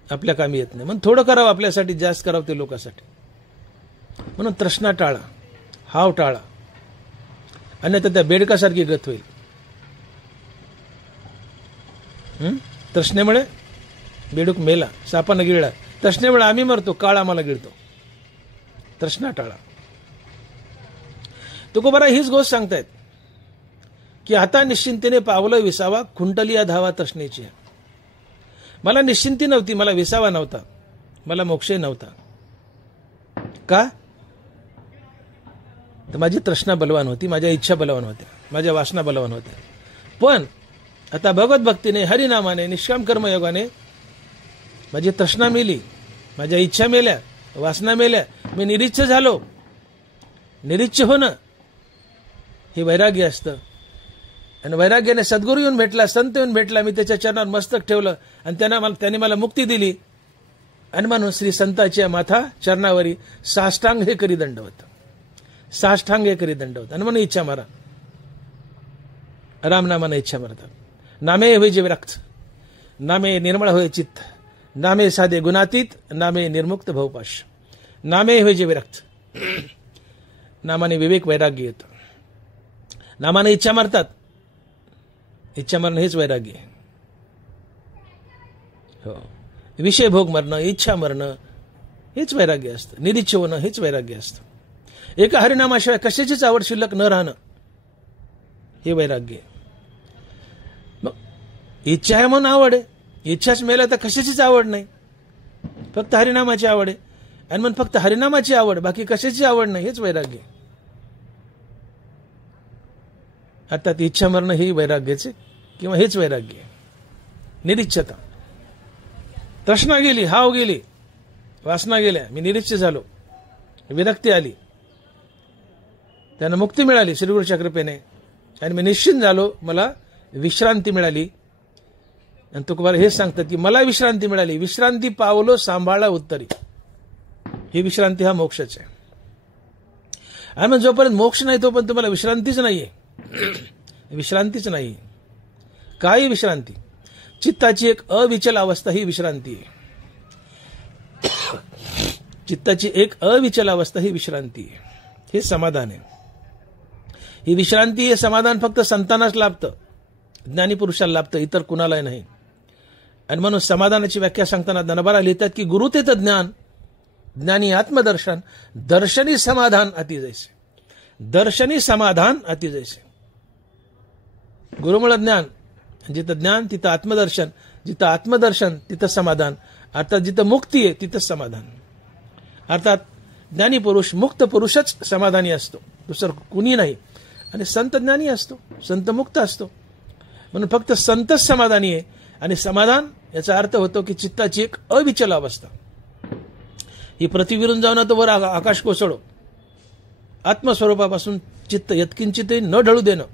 आपल्या कामी येत नाही. म्हणून थोडं करावं आपल्यासाठी, जास्त करावं ते लोकांसाठी. म्हणून तृष्णा टाळा, हाव टाळा, अन्यथा त्या बेडकासारखी गत होईल. तृष्णेमुळे बेडूक मेला, सापानं गिळला. तृष्णेमुळे आम्ही मरतो, काळ आम्हाला गिळतो. तृष्णा टाळा. तुकोबारा हीच गोष्ट सांगतायत की आता निश्चिंतीने पावलं विसावा, खुंटलिया धावा तृष्णेची. मला निश्चिंती नव्हती, मला विसावा नव्हता, मला मोक्षही नव्हता. का? तर माझी तृष्णा बलवान होती, माझ्या इच्छा बलवान होत्या, माझ्या वासना बलवान होत्या. पण आता भगवत भक्तीने, हरिनामाने, निष्काम कर्मयोगाने माझी तृष्णा मेली, माझ्या इच्छा मेल्या, वासना मेल्या, मी निरीच्छ झालो. निरीच्छ होणं हे वैराग्य असतं. आणि वैराग्याने सद्गुरू येऊन भेटला, संत येऊन भेटला, मी त्याच्या चरणावर मस्तक ठेवलं आणि त्याने मला मुक्ती दिली. आणि म्हणून श्री संताच्या माथा चरणावरी साष्टांग हे करी दंडवत, साष्टांग हे करी दंडवत. आणि म्हणून इच्छा मारा, रामनामाने इच्छा मारतात. नामे होय जे विरक्त, नामे निर्मळ होय चित्त, नामे साधे गुणातीत, नामे निर्मुक्त भवपाश. नामे होय जे विरक्त, नामाने विवेक वैराग्य येतं. नामाने इच्छा मारतात, इच्छा मरणं हेच वैराग्य आहे. हो, विषय भोग मरणं, इच्छा मरणं हेच वैराग्य असतं. निरीच्छ होणं हेच वैराग्य असतं. एका हरिनामाशिवाय कशाचीच आवड शिल्लक न राहणं हे वैराग्य आहे. मग इच्छा आहे म्हणून आवड आहे, इच्छाच मेला तर कशाचीच आवड नाही, फक्त हरिनामाची आवड आहे. आणि मग फक्त हरिनामाची आवड, बाकी कशाची आवड नाही, हेच वैराग्य आहे. अर्थात इच्छा मरण हे वैराग्याचे किंवा हेच वैराग्य आहे. निरीच्छता. तृष्णा गेली, हाव गेली, वासना गेल्या, मी निरीच्छ झालो, विरक्ती आली, त्यांना मुक्ती मिळाली श्रीगुरूच्या कृपेने आणि मी निश्चिंत झालो, मला विश्रांती मिळाली. आणि तुकोबार हेच सांगतात की मला विश्रांती मिळाली, विश्रांती पावलो सांभाळा उत्तरी. ही विश्रांती हा मोक्षच आहे. आणि मग जोपर्यंत मोक्ष नाही तोपर्यंत तुम्हाला विश्रांतीच नाहीये. विश्रांतीच नाही. काय विश्रांती? चित्ताची एक अविचल अवस्था ही विश्रांती आहे. चित्ताची एक अविचल अवस्था ही विश्रांती आहे. हे समाधान आहे. ही विश्रांती, हे समाधान फक्त संतांनाच लाभतं, ज्ञानी पुरुषाला लाभतं, इतर कुणालाही नाही. आणि म्हणून समाधानाची व्याख्या सांगताना दनबारा लिहितात की गुरु तेथ ज्ञान, ज्ञानी आत्मदर्शन, दर्शनी समाधान अति जैसे. दर्शनी समाधान अति जैसे. गुरुमुळे ज्ञान, जिथं ज्ञान तिथं आत्मदर्शन, जिथं आत्मदर्शन तिथं समाधान, अर्थात जिथं मुक्ती आहे तिथं समाधान. अर्थात ज्ञानी पुरुष, मुक्त पुरुषच समाधानी असतो, दुसरं कुणी नाही. आणि संत ज्ञानी असतो, संत मुक्त असतो. म्हणून फक्त संतच समाधानी आहे. आणि समाधान याचा अर्थ होतो की चित्ताची एक अविचल अवस्था. ही पृथ्वीवरून जाऊन तो वर आकाश कोसळो, आत्मस्वरूपापासून चित्त यत्किंचितही न ढळू देणं,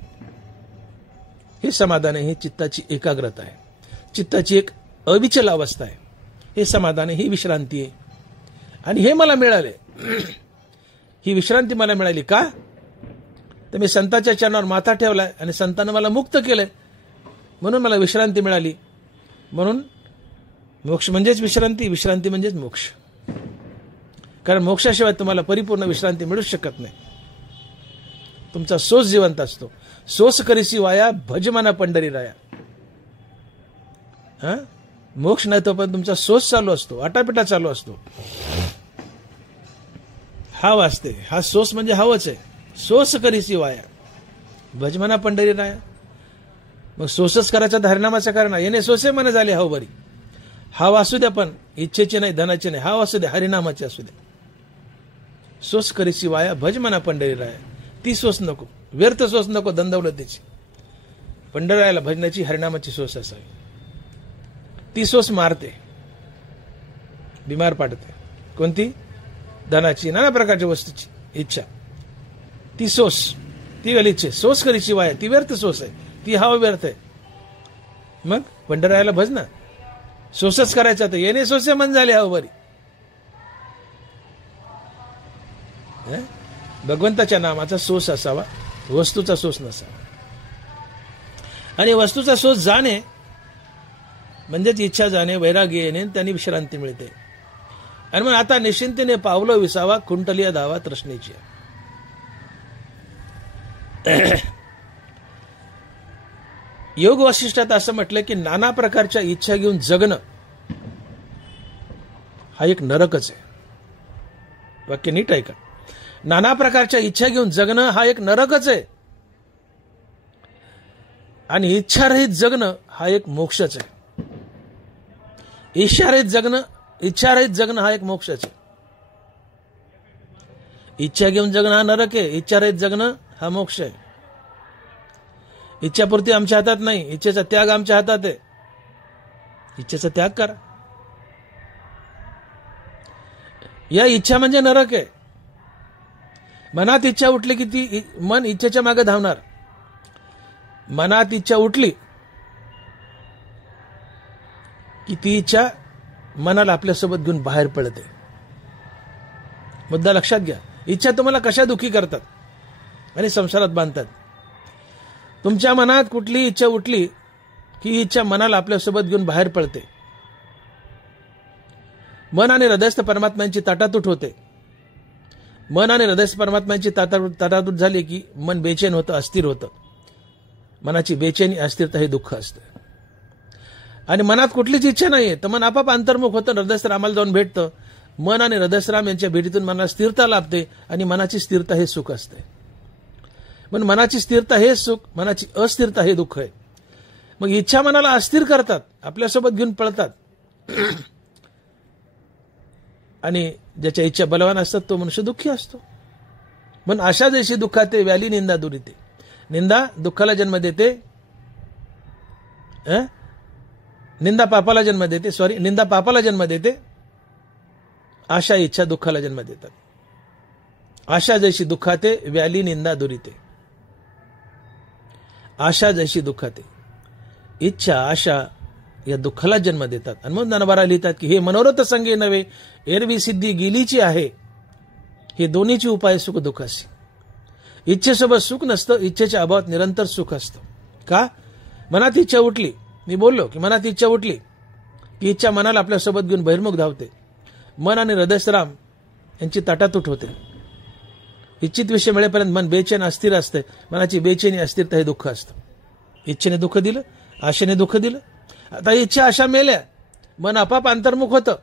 हे समाधान आहे. हे चित्ताची एकाग्रता आहे, चित्ताची एक अविचल अवस्था आहे. हे समाधान आहे, ही विश्रांती आहे. आणि हे मला मिळाले, ही विश्रांती मला मिळाली का? तर मी संताच्या चरणावर माथा ठेवलाय आणि संतानं मला मुक्त केलंय, म्हणून मला विश्रांती मिळाली. म्हणून मोक्ष म्हणजेच विश्रांती, विश्रांती म्हणजेच मोक्ष. कारण मोक्षाशिवाय तुम्हाला परिपूर्ण विश्रांती मिळू शकत नाही. तुमचा सोस जिवंत असतो. सोस करीसी वाया, भजमाना पंढरी राया. मोक्ष नाही तो पण तुमचा सोस चालू असतो, आटापिटा चालू असतो. हाव असते, हा सोस म्हणजे हावच आहे. सोस करीसी वाया, भजमाना पंढरी राया. मग सोसच करायचा तर हरिनामाचं कारण येणे सोसे मन झाले हाव बरी. हाव असू द्या पण इच्छेचे नाही, धनाचे नाही, हाव असू द्या, हरिनामाचे असू द्या. सोस करीसी वाया, भजमाना पंढरी राया. ती सोस नको, व्यर्थ सोस नको, दंदौलतीची. पंढरायाला भजनाची, हरिनामाची सोस असावी. ती सोस मारते, बिमार पाडते. कोणती? धनाची, नाना प्रकारच्या वस्तूची इच्छा. ती सोस, ती गलिच्छे. सोस करीची वाया, ती व्यर्थ सोस आहे, ती हाव व्यर्थ आहे. मग पंढरायाला भज ना, सोसच करायचा तर येणे सोसे मन झाले हाव बरी. भगवंताच्या नामाचा सोस असावा, वस्तूचा सोस नसावा. आणि वस्तूचा सोस जाणे म्हणजेच इच्छा जाणे, वैराग्य येणे, त्यांनी विश्रांती मिळते. आणि मग आता निश्चिंतीने पावलं विसावा, कुंटलिया धावा तृष्णेची. योग वशिष्ठात असं म्हटलं की नाना प्रकारच्या इच्छा घेऊन जगणं हा एक नरकच आहे. वाक्य नीट ऐका. नाना प्रकारच्या इच्छा घेऊन जगणं हा एक नरकच आहे. आणि इच्छारहित जगणं हा एक मोक्षच आहे. इच्छारहित जगणं हा एक मोक्षच आहे. इच्छा घेऊन जगणं हा नरक आहे, इच्छारहित जगणं हा मोक्ष आहे. इच्छापूर्ती आमच्या हातात नाही, इच्छेचा त्याग आमच्या हातात आहे. इच्छेचा त्याग करा. या इच्छा म्हणजे नरक आहे. मनात इच्छा उठली की ती मन इच्छेच्या मागे धावणार. मनात इच्छा उठली की ती इच्छा मनाला आपल्यासोबत घेऊन बाहेर पडते. मुद्दा लक्षात घ्या. इच्छा तुम्हाला कशा दुखी करतात आणि संसारात बांधतात. तुमच्या मनात कुठली इच्छा उठली की इच्छा मनाला आपल्यासोबत घेऊन बाहेर पडते. मन आणि हृदयस्थ परमात्म्यांची ताटातूट होते. मन आणि हृदयस्थ परमात्म्यांची ताटातूट झाली की मन बेचैन होतं, अस्थिर होतं. मनाची बेचैनी, अस्थिरता हे दुःख असतं. आणि मनात कुठलीच इच्छा नाहीये तर मन आपाप अंतर्मुख होतं, हृदयस्थ रामाला जाऊन भेटतं. मन आणि हृदयराम यांच्या भेटीतून मनाला स्थिरता लाभते आणि मनाची स्थिरता हे सुख असते. म्हणून मनाची स्थिरता हे सुख, मनाची अस्थिरता हे दुःख आहे. मग इच्छा मनाला अस्थिर करतात, आपल्यासोबत घेऊन पळतात. आणि ज्याच्या इच्छा बलवान असतात तो मनुष्य दुःखी असतो. पण अशा जैशी दुःखाते व्याली निंदा दुरिते. निंदा दुःखाला जन्म देते, निंदा पापाला जन्म देते, निंदा पापाला जन्म देते, आशा इच्छा दुःखाला जन्म देतात. आशा जैशी दुःखाते व्याली निंदा दुरिते. आशा जैशी दुःखाते, इच्छा आशा या दुःखाला जन्म देतात. आणि मग ज्ञानोबा लिहितात की हे मनोरथ संगे नव्हे एरवी सिद्धी गेलीची आहे, हे दोन्हीची उपाय सुख दुःखाशी. इच्छेसोबत सुख नसतं, इच्छेच्या अभावात निरंतर सुख असतं. का? मनात इच्छा उठली, मी बोललो की मनात इच्छा उठली की इच्छा मनाला आपल्यासोबत घेऊन बहिर्मुख धावते. मन आणि हृदयस्राम यांची ताटातूट होते. इच्छित विषय मिळेपर्यंत मन बेचैन अस्थिर असते. मनाची बेचैनी अस्थिरता हे दुःख असतं. इच्छेने दुःख दिलं, आशेने दुःख दिलं. आता इच्छा आशा मेल्या, मन आपाप अंतर्मुख होतं.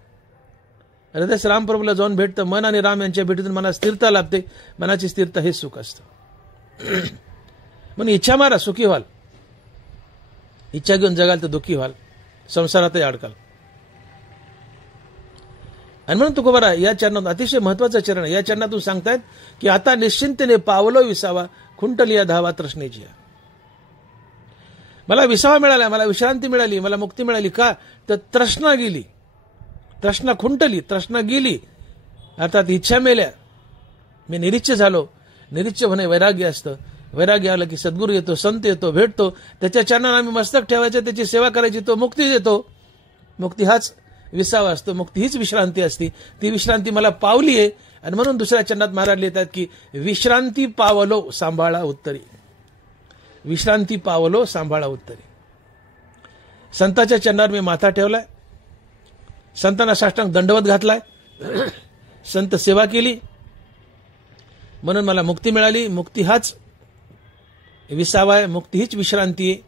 हृदय रामप्रभूला जाऊन भेटतं. मन आणि राम यांच्या भेटीतून मनात स्थिरता लाभते. मनाची स्थिरता हे सुख असतं. म्हणून इच्छा मारा, सुखी व्हाल. इच्छा घेऊन जगाल तर दुःखी व्हाल, संसारातही अडकाल. आणि म्हणून तुकोबारा या चरणात अतिशय महत्वाचं चरण, या चरणातून सांगतायत की आता निश्चिंतेने पावलो विसावा, खुंटलिया धावा तृष्णेची. मला विसावा मिळाला, मला विश्रांती मिळाली, मला मुक्ती मिळाली. का? तर तृष्णा गेली, तृष्णा खुंटली, तृष्णा गेली. अर्थात इच्छा मेल्या, मी निरीच्छ झालो. निरीच्छ होणे वैराग्य असतं. वैराग्य आलं की सद्गुरू येतो, संत येतो, भेटतो. त्याच्या चरणांना आम्ही मस्तक ठेवायचं, त्याची सेवा करायची, तो मुक्ती देतो. मुक्ती हाच विसावा असतो, मुक्ती हीच विश्रांती असते. ती विश्रांती मला पावली आहे. आणि म्हणून दुसऱ्या चरणात महाराज लिहितात की विश्रांती पावलो सांभाळा उत्तरी. विश्रांती पावलो सांभाळा उत्तरी. संताच्या चरणावर मी माथा ठेवलाय, संतांना साष्टांग दंडवत घातलाय, संत सेवा केली, म्हणून मला मुक्ती मिळाली. मुक्ती हाच विसावा आहे, मुक्ती हीच विश्रांती आहे.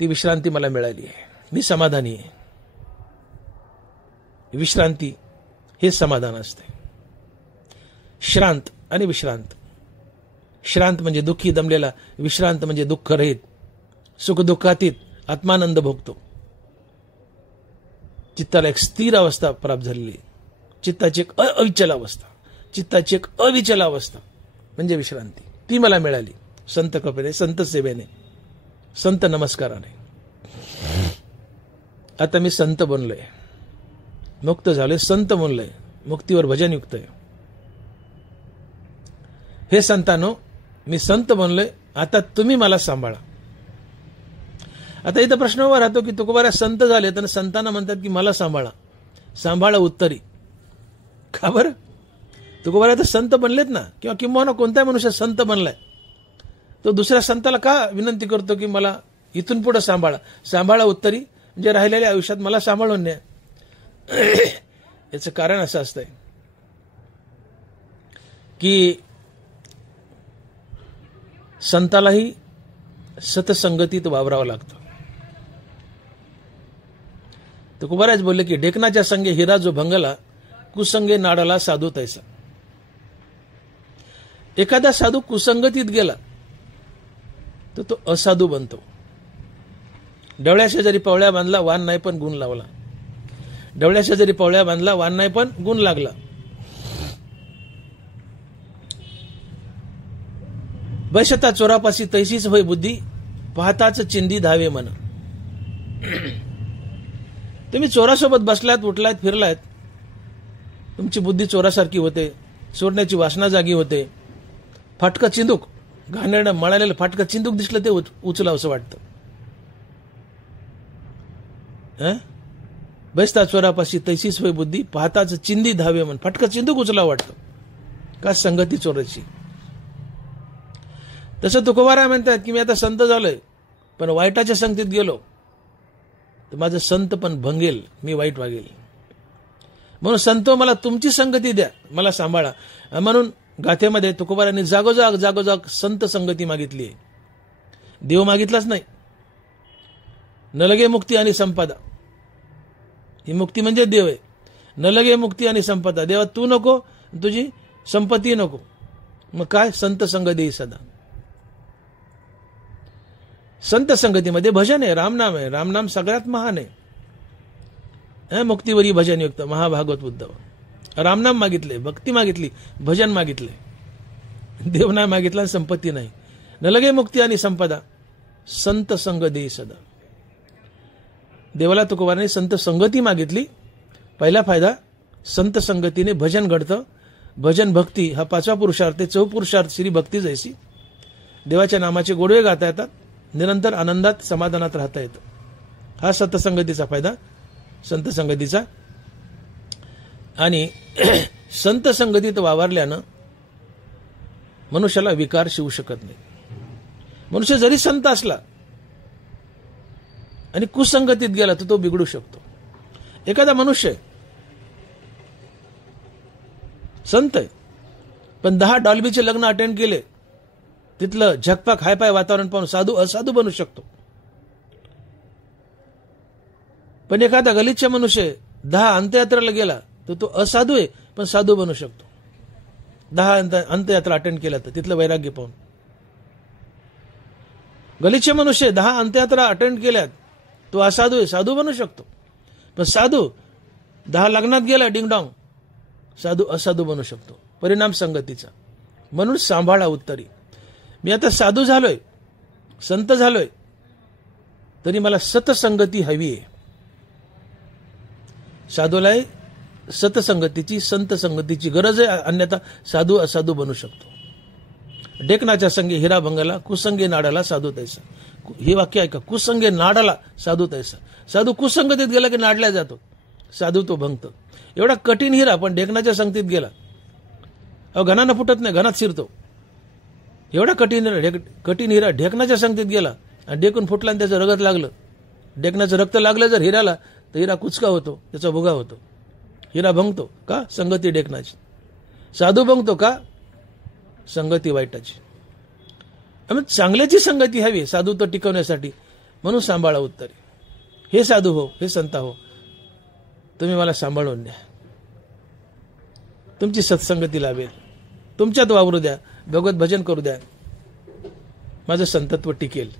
ती विश्रांती मला मिळाली आहे, मी समाधानी आहे. विश्रांती हे समाधान असते. श्रांत आणि विश्रांत. श्रांत म्हणजे दुःखी दमलेला, विश्रांत म्हणजे दुःख रहित, सुख दुःखातीत आत्मानंद भोगतो. चित्ताला एक स्थिर अवस्था प्राप्त झालेली, चित्ताची एक अविचल अवस्था, चित्ताची एक अविचल अवस्था म्हणजे विश्रांती. ती मला मिळाली संत कृपेने, संत सेवेने, संत नमस्काराने. आता मी संत बनलोय, मुक्त झालोय, संत बनलोय, मुक्तीवर भजन युक्त आहे. हे संतांनो, मी संत बनलोय, आता तुम्ही मला सांभाळा. आता इथं प्रश्न उभा राहतो की तुकोबारा संत झाले तर संतांना म्हणतात की मला सांभाळा, सांभाळा उत्तरी. का बरं? तुकोबारा तर संत बनलेत ना, किंवा किंवा कोणताही मनुष्य संत बनलाय तो दुसऱ्या संताला का विनंती करतो की मला इथून पुढे सांभाळा, सांभाळा उत्तरी, म्हणजे राहिलेल्या आयुष्यात मला सांभाळून न्या. याचं कारण असं असतंय की संतालाही सतसंगतीत वावरावं लागतं. तुकोबाराज बोलले की ढेकणाच्या संगे हिरा जो भंगला, कुसंगे नाडाला साधू तैसा. एखादा साधू कुसंगतीत गेला तर तो असाधू बनतो. डवळ्या शेजारी पवळ्या बांधला, वान नाही पण गुण लावला. डवळ्या शेजारी पवळ्या बांधला, वान नाही पण गुण लागला. बैशता चोरापाशी तैसीच होय बुद्धी, पाहताच चिंदी धावे मन. तुम्ही चोरासोबत बसलात, उठलात, फिरलात, तुमची बुद्धी चोरासारखी होते, चोरण्याची वासना जागी होते. फाटका चिंदूक, घाणेरडं मळालेलं फाटका चिंदूक दिसलं ते उचलावं असं वाटतं. बैसता चोरापाशी तैसीच होय बुद्धी, पाहताच चिंदी धावे मन. फाटका चिंदूक उचलावं वाटतं. का? संगती चोराची. तसं तुकोबाराय म्हणतात की मी आता संत झालोय, पण वाईटाच्या संगतीत गेलो तर माझं संत पण भंगेल, मी वाईट वागेल. म्हणून संतो मला तुमची संगती द्या, मला सांभाळा. म्हणून गाथेमध्ये तुकोबारांनी जागोजाग संत संगती मागितली आहे. देव मागितलाच नाही. न लगे मुक्ती आणि संपदा, ही मुक्ती म्हणजे देव आहे. न लगे मुक्ती आणि संपदा, देवा तू नको, तुझी संपत्ती नको. मग काय? संत संग देई सदा. संत संगतीमध्ये भजन आहे, रामनाम आहे. रामनाम सगळ्यात महान आहे. मुक्तीवरी भजन युक्त महाभागवत उद्धव. रामनाम मागितले, भक्ती मागितली, भजन मागितले. देव नाही मागितला, संपत्ती नाही. न लगे मुक्ती आणि संपदा संत संग देई सदा. देवाला तुकोबाराने संत संगती मागितली. पहिला फायदा संत संगतीने भजन घडतं. भजन भक्ती हा पाचवा पुरुषार्थ, चौपुरुषार्थ श्री भक्ती जैसी. देवाच्या नामाचे गोडवे गाता येतात, निरंतर आनंदात समाधानात राहता येतं. हा सतसंगतीचा फायदा, संत संगतीचा. आणि संत संगतीत वावरल्यानं मनुष्याला विकार शिवू शकत नाही. मनुष्य जरी संत असला आणि कुसंगतीत गेला तर तो बिघडू शकतो. एखादा मनुष्य संत आहे पण 10 डॉल्बीचे लग्न अटेंड केले, तिथलं झकपाक हायपाय वातावरण पाहून साधू असाधू बनू शकतो. पण एखादा गलिच्छ मनुष्य 10 अंत्ययात्रेला गेला तर तो असाधू आहे पण साधू बनू शकतो. 10 अंत्ययात्रा अटेंड केला तर तिथलं वैराग्य पाहून. गलिच्छ मनुष्य 10 अंत्ययात्रा अटेंड केल्यात तो असाधू आहे, साधू बनू शकतो. पण साधू 10 लग्नात गेला डिंगडॉंग, साधू असाधू बनू शकतो. परिणाम संगतीचा. म्हणून सांभाळा उत्तरी. मी आता साधू झालोय, संत झालोय, तरी मला सतसंगती हवी आहे. साधूलाही सतसंगतीची, संत संगतीची गरज आहे, अन्यथा साधू असाधू बनू शकतो. डेकनाच्या संगे हिरा भंगाला, कुसंगे नाडाला साधू तैसा. हे वाक्य ऐका, कुसंगे नाडाला साधू तैसा. साधू कुसंगतीत गेला की नाडला जातो, साधू तो भंगतो. एवढा कठीण हिरा पण ढेकणाच्या संगतीत गेला, घनानं फुटत नाही, घनात शिरतो. एवढा कठीण हिरा ढेकणाच्या संगतीत गेला आणि ढेकून फुटला आणि त्याचं रगत लागलं. ढेकणाचं रक्त लागलं जर हिराला तर हिरा कुचका होतो, त्याचा भुगा होतो. हिरा भंगतो का? संगती ढेकणाची. साधू भंगतो का? संगती वाईटाची. चांगल्याची संगती हवी साधुत्व टिकवण्यासाठी. म्हणून सांभाळा उत्तरे. हे साधू हो, हे संत हो, तुम्ही मला सांभाळून द्या. तुमची सत्संगती लाभेल, तुमच्यात वावरू द्या, भगवत भजन करू द्या, माझं संतत्व टिकेल.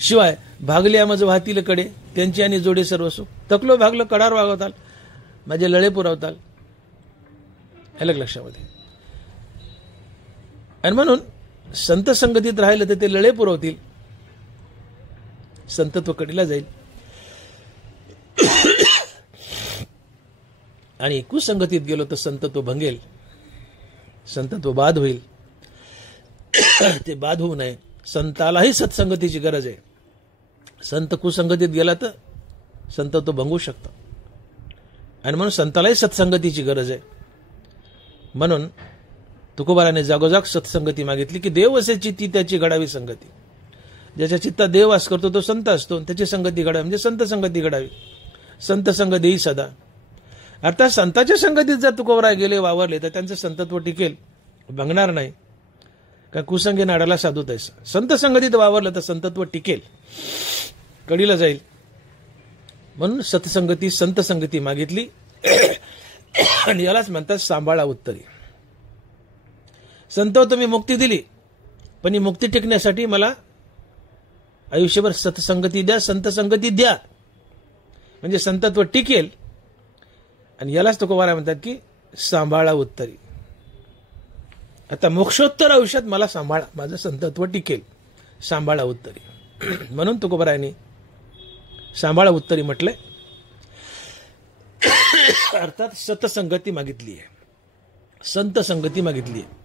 शिवाय भागल्या मज वाहतील कडे, त्यांची आणि जोडे सर्वसुख. तकलो भागलो कडार वागवताल, माझे लळे पुरवताल. अलग लक्षामध्ये. आणि म्हणून संत संगतीत राहिलं तर ते लळे पुरवतील, संतत्व कडीला जाईल. आणि कुसंगतीत गेलो तर संतत्व भंगेल, संतत्व बाद होईल. ते बाद होऊ नये. संतालाही सत्संगतीची गरज आहे. संत कुसंगतीत गेला तर संतत्व भंगू शकतं. आणि म्हणून संतालाही सत्संगतीची गरज आहे. म्हणून तुकोबाराने जागोजाग सत्संगती मागितली की देव असे चित्ती त्याची घडावी संगती. ज्याच्या चित्तात देव वास करतो तो संत असतो, त्याची संगती घडावी म्हणजे संत संगती घडावी. संत संग देई सदा. अर्थात संतांच्या संगतीत जर तुकोबाराय गेले, वावरले तर त्यांचं संतत्व टिकेल, भंगणार नाही. का कुसंगे नाडाला साधू तैसा. संत संगतीत वावरलं तर संतत्व टिकेल, कडीला जाईल. म्हणून सत्संगती, संत संगती मागितली. आणि यालाच म्हणतात सांभाळा उत्तरी. संत तुम्ही मुक्ती दिली, पण ही मुक्ती टिकण्यासाठी मला आयुष्यभर सत्संगती द्या, संत संगती द्या, म्हणजे संतत्व टिकेल. आणि यालाच तुकोबारा म्हणतात की सांभाळा उत्तरी. आता मोक्षोत्तर आयुष्यात मला सांभाळा, माझं संतत्व टिकेल, सांभाळा उत्तरी. म्हणून तुकोबारायांनी सांभाळा उत्तरी म्हटलंय. अर्थात सतसंगती मागितली आहे, संत संगती मागितली आहे.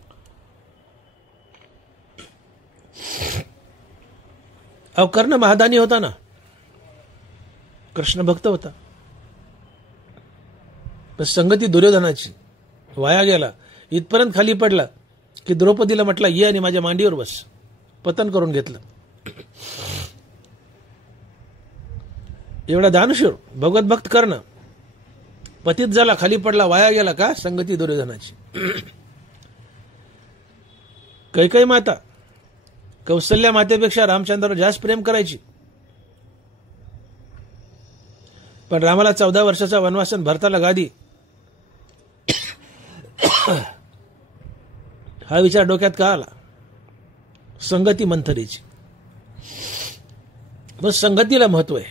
कर्ण महादानी होता ना, कृष्ण भक्त होता, पण संगती दुर्योधनाची. वाया गेला. इथपर्यंत खाली पडला की द्रौपदीला म्हटला ये आणि माझ्या मांडीवर बस. पतन करून घेतलं. एवढा दानशूर भगवत भक्त कर्ण पतित झाला, खाली पडला, वाया गेला का? संगती दुर्योधनाची. कैकेयी माता कौसल्या मातेपेक्षा रामचंद्रावर जास्त प्रेम करायची, पण रामाला 14 वर्षाचा वनवासन, भरताला गादी. हा विचार डोक्यात का आला? संगती मंथरीची. मग संगतीला महत्व आहे.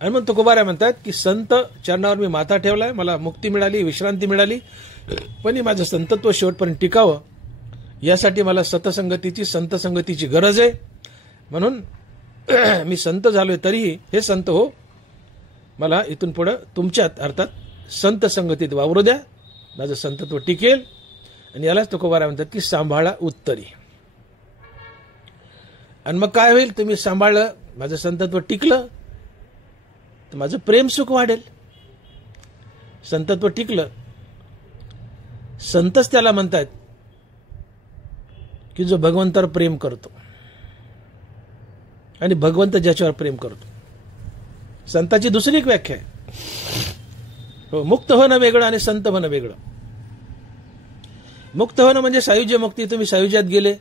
आणि मग तुकोबारा म्हणतात की संत चरणावर मी माथा ठेवलाय, मला मुक्ती मिळाली, विश्रांती मिळाली, पण माझं संतत्व शेवटपर्यंत टिकावं यासाठी मला सतसंगतीची संत संगतीची गरज आहे. म्हणून मी संत झालोय तरीही हे संत हो, मला इथून पुढे तुमच्यात अर्थात संत संगतीत वावरू द्या, माझं संतत्व टिकेल. आणि यालाच तुकोबाराय म्हणतात की सांभाळा उत्तरी. आणि मग काय होईल, तुम्ही सांभाळलं, माझं संतत्व टिकलं तर माझं प्रेम सुख वाढेल. संतत्व टिकलं, संतच त्याला म्हणतात की जो भगवंतावर प्रेम करतो आणि भगवंत ज्याच्यावर प्रेम करतो. संताची दुसरी एक व्याख्या आहे. हो, मुक्त होणं वेगळं आणि संत होणं वेगळं. मुक्त होणं म्हणजे सायुज्य मुक्ती. तुम्ही सायुज्यात गेले,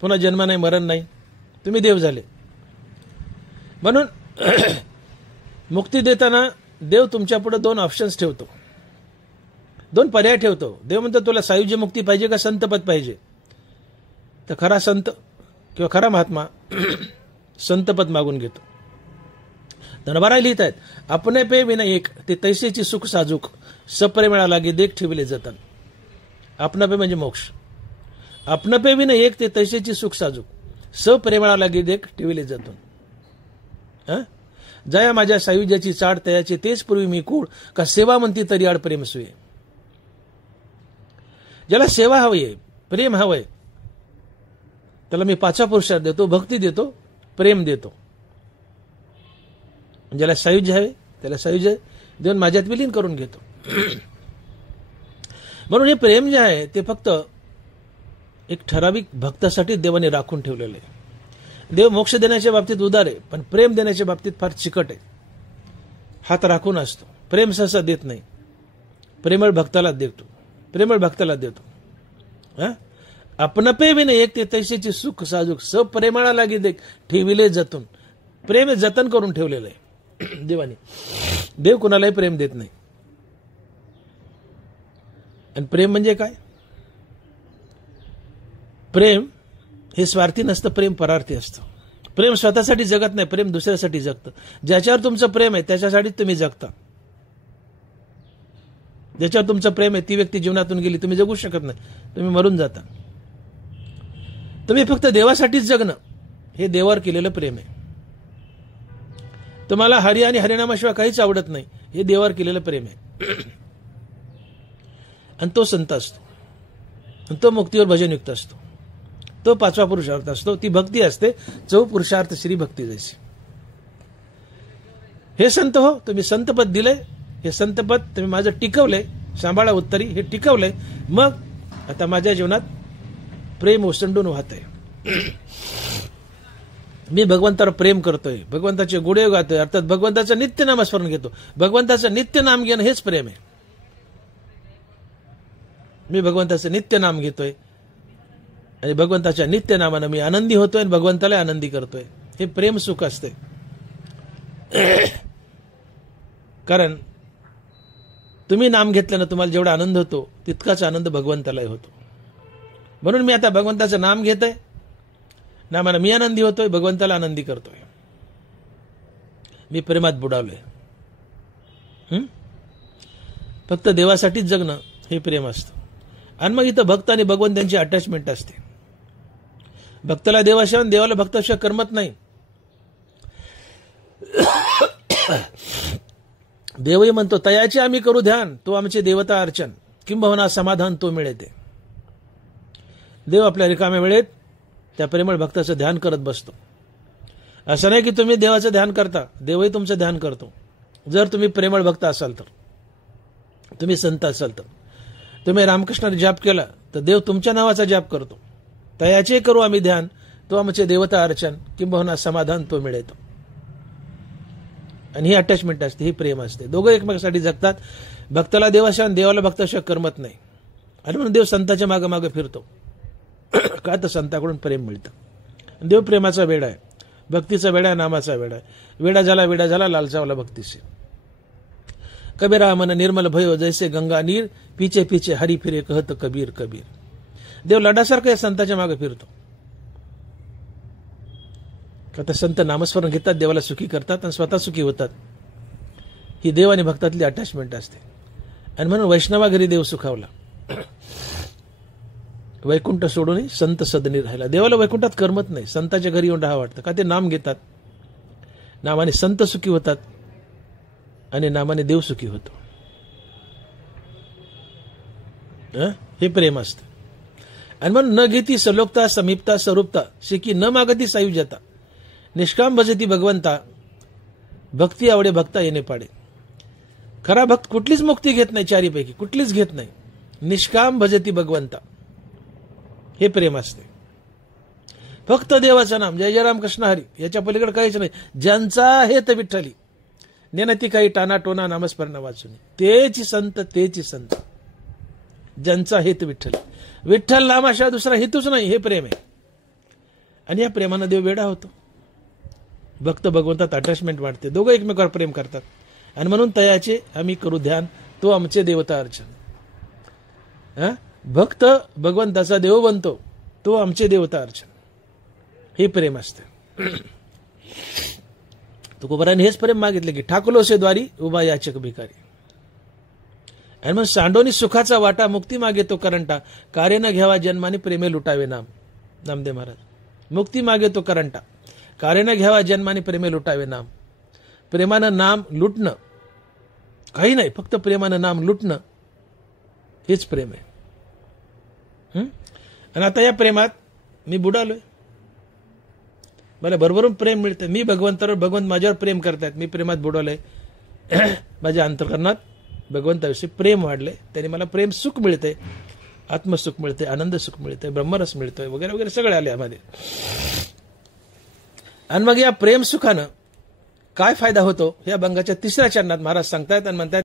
पुन्हा जन्म नाही, मरण नाही, तुम्ही देव झाले. म्हणून मुक्ती देताना देव तुमच्या पुढे दोन ऑप्शन्स ठेवतो, दोन पर्याय ठेवतो. देव म्हणतो तुला सायुज्य मुक्ती पाहिजे का संतपद पाहिजे. तर खरा संत किंवा खरा महात्मा संतपद मागून घेतो. धनबाराय लिहित आहेत, आपणे पे विना एक ते तैसेची सुख साजूक सप्रेमेळा लागे देख ठेवले जतन. आपणापे म्हणजे मोक्ष. आपणापे विना एक ते तैसेची सुख साजूक सप्रेमेळा लागे देख ठेवले जतन. जया माझ्या सायुज्याची चाड तयाचे तेच पूर्वी मी कूड का सेवा म्हणती तरी आड प्रेम सुये. ज्याला सेवा हवी आहे, प्रेम हवंय, त्याला मी पाचवा पुरुषार्थ देतो, भक्ती देतो, प्रेम देतो. ज्याला सायुज्य हवे त्याला सायुज्य देऊन माझ्यात विलीन करून घेतो. म्हणून हे प्रेम जे आहे ते फक्त एक ठराविक भक्तासाठी देवाने राखून ठेवलेलं आहे. देव मोक्ष देण्याच्या बाबतीत उदार आहे, पण प्रेम देण्याच्या बाबतीत फार चिकट आहे. हात राखून असतो, प्रेम सहसा देत नाही. प्रेमळ भक्ताला देतो, प्रेमळ भक्ताला देतो. आपणपे विन एक ते तैसेची सुख साजूक सप्रेमळा लागी देख ठेविले जतून. प्रेम हे जतन करून ठेवलेलं आहे देवाने. देव कुणालाही प्रेम देत नाही. आणि प्रेम म्हणजे काय? प्रेम हे स्वार्थी नसतं, प्रेम परार्थी असतं. प्रेम स्वतःसाठी जगत नाही, प्रेम दुसऱ्यासाठी जगतं. ज्याच्यावर तुमचं प्रेम आहे त्याच्यासाठीच तुम्ही जगता. ज्याच्यावर तुमचं प्रेम आहे ती व्यक्ती जीवनातून गेली, तुम्ही जगू शकत नाही, तुम्ही मरून जाता. तुम्ही फक्त देवासाठीच जगणं हे देवावर केलेलं प्रेम आहे. तुम्हाला हरी आणि हरिनामाशिवाय काहीच आवडत नाही, हे देवावर केलेलं प्रेम आहे. आणि तो संत असतो, आणि तो मुक्तीवर भजनयुक्त असतो, तो पाचवा पुरुषार्थ असतो, ती भक्ती असते. चौ पुरुषार्थ श्री भक्ती जैसी. हे संत हो, तुम्ही संतपद दिलंय, हे संतपद तुम्ही माझं टिकवलंय, सांभाळा उत्तरी, हे टिकवलंय. मग आता माझ्या जीवनात प्रेम ओसंडून वाहत आहे. मी भगवंतावर प्रेम करतोय, भगवंताचे गुणे गातोय, अर्थात भगवंताचं नित्य नामस्मरण घेतो. भगवंताचं नित्य नाम घेणं हेच प्रेम आहे. मी भगवंताचं नित्य नाम घेतोय आणि भगवंताच्या नित्य नामानं मी आनंदी होतोय आणि भगवंताला आनंदी करतोय. हे प्रेम सुख असते. कारण तुम्ही नाम घेतल्यानं तुम्हाला जेवढा आनंद होतो तितकाच आनंद भगवंतालाही होतो. म्हणून मी आता भगवंताचं नाम घेतोय, नामानं मी आनंदी होतोय, भगवंताला आनंदी करतोय. मी प्रेमात बुडावलोय. फक्त देवासाठीच जगणं हे प्रेम असतं. आणि मग इथं भक्त आणि भगवंतांची अटॅचमेंट असते. भक्ताला देवाशिवाय, देवाला भक्ताशिवाय करमत नाही. देवही म्हणतो तयाचे आम्ही करू ध्यान, तो आमचे देवता अर्चन, किंबहुना समाधान तो मिळते. देव आपल्या रिकाम्या वेळेत त्या प्रेमळ भक्ताचं ध्यान करत बसतो. असं नाही की तुम्ही देवाचं ध्यान करता, देवही तुमचं ध्यान करतो. जर तुम्ही प्रेमळ भक्त असाल तर, तुम्ही संत असाल तर, तुम्ही रामकृष्णाने जाप केला तर देव तुमच्या नावाचा जाप करतो. तयाचे करू आम्ही ध्यान, तो आमचे देवता अर्चन, किंबहुना समाधान तो मिळतो. आणि ही अटॅचमेंट असते, ही प्रेम असते. दोघं एकमेकांसाठी जगतात. भक्ताला देवाशिवाय, देवाला भक्ताशिवाय करमत नाही. आणि म्हणून देव संताच्या मागे मागे फिरतो. का तर संताकडून प्रेम मिळतं. देव प्रेमाचा वेडा आहे, भक्तीचा वेडा आहे, नामाचा वेडा आहे. वेडा झाला लालचावला भक्तीसे. कबीरा मन निर्मल भयो जैसे गंगा नीर, पीछे पीछे हरी फिरे कहत कबीर कबीर. देव लडासारखं या संताच्या मागे फिरतो. का तर संत नामस्मरण घेतात, देवाला सुखी करतात आणि स्वतः सुखी होतात. ही देव आणि भक्तातली अटॅचमेंट असते. आणि म्हणून वैष्णवा घरी देव सुखावला. वैकुंठ सोडून संत सदनी राहिला. देवाला वैकुंठात करमत नाही, संताच्या घरी येऊन राहा वाटतं. का ते नाम घेतात, नामाने संत सुखी होतात आणि नामाने देव सुखी होतो. हे प्रेम असतं. आणि म्हणून न घेती सलोकता समीपता स्वरूपता शिकी न मागती सायुज्यता निष्काम भजती भगवंता भक्ती आवडे भक्ता येणे पाडे. खरा भक्त कुठलीच मुक्ती घेत नाही, चारीपैकी कुठलीच घेत नाही. निष्काम भजती भगवंता हे प्रेम असते. फक्त देवाचं नाम जय जय राम कृष्ण हरी याच्या पलीकडे काहीच नाही. ज्यांचा हेत विठ्ठली नेनती काही टाना टोना नामस्मरण वाचून तेची संत तेची संत. ज्यांचा हेत विठ्ठल, विठ्ठल नामाशिवाय दुसरा हेतूच नाही. हे प्रेम आहे. आणि या प्रेमानं देव वेडा होतो. भक्त भगवंतात अटॅचमेंट वाढते, दोघं एकमेकावर प्रेम करतात. आणि म्हणून तयाचे आम्ही करू ध्यान, तो आमचे देवता अर्चन. भक्त भगवंताचा देव बनतो, तो आमचे देवता अर्चन. हे प्रेम असते. तुकोबाराने हेच प्रेम मागितले की ठाकलोसे द्वारी उभा याचक भिकारी. आणि मग सांडोनी सुखाचा वाटा मुक्ती मागे तो करंटा कार्य न घ्यावा जन्माने प्रेमे लुटावे नाम. नामदेव महाराज. मुक्ती मागे तो करंटा कार्य न घ्यावा जन्माने प्रेमे लुटावे नाम. प्रेमानं नाम लुटणं काही नाही, फक्त प्रेमानं नाम लुटणं हेच प्रेम आहे. आणि आता या प्रेमात मी बुडालोय. मला भरभरून प्रेम मिळतं. मी भगवंतावर, भगवंत माझ्यावर प्रेम करतायत. मी प्रेमात बुडवलंय. माझ्या अंतःकरणात भगवंताविषयी प्रेम वाढले. त्याने मला प्रेम सुख मिळते, आत्मसुख मिळते, आनंद सुख मिळते, ब्रह्मरस मिळतोय वगैरे वगैरे सगळे आले यामध्ये. आणि मग या प्रेम सुखानं काय फायदा होतो हे अभंगाच्या 3ऱ्या चरणात महाराज सांगतायत आणि म्हणतात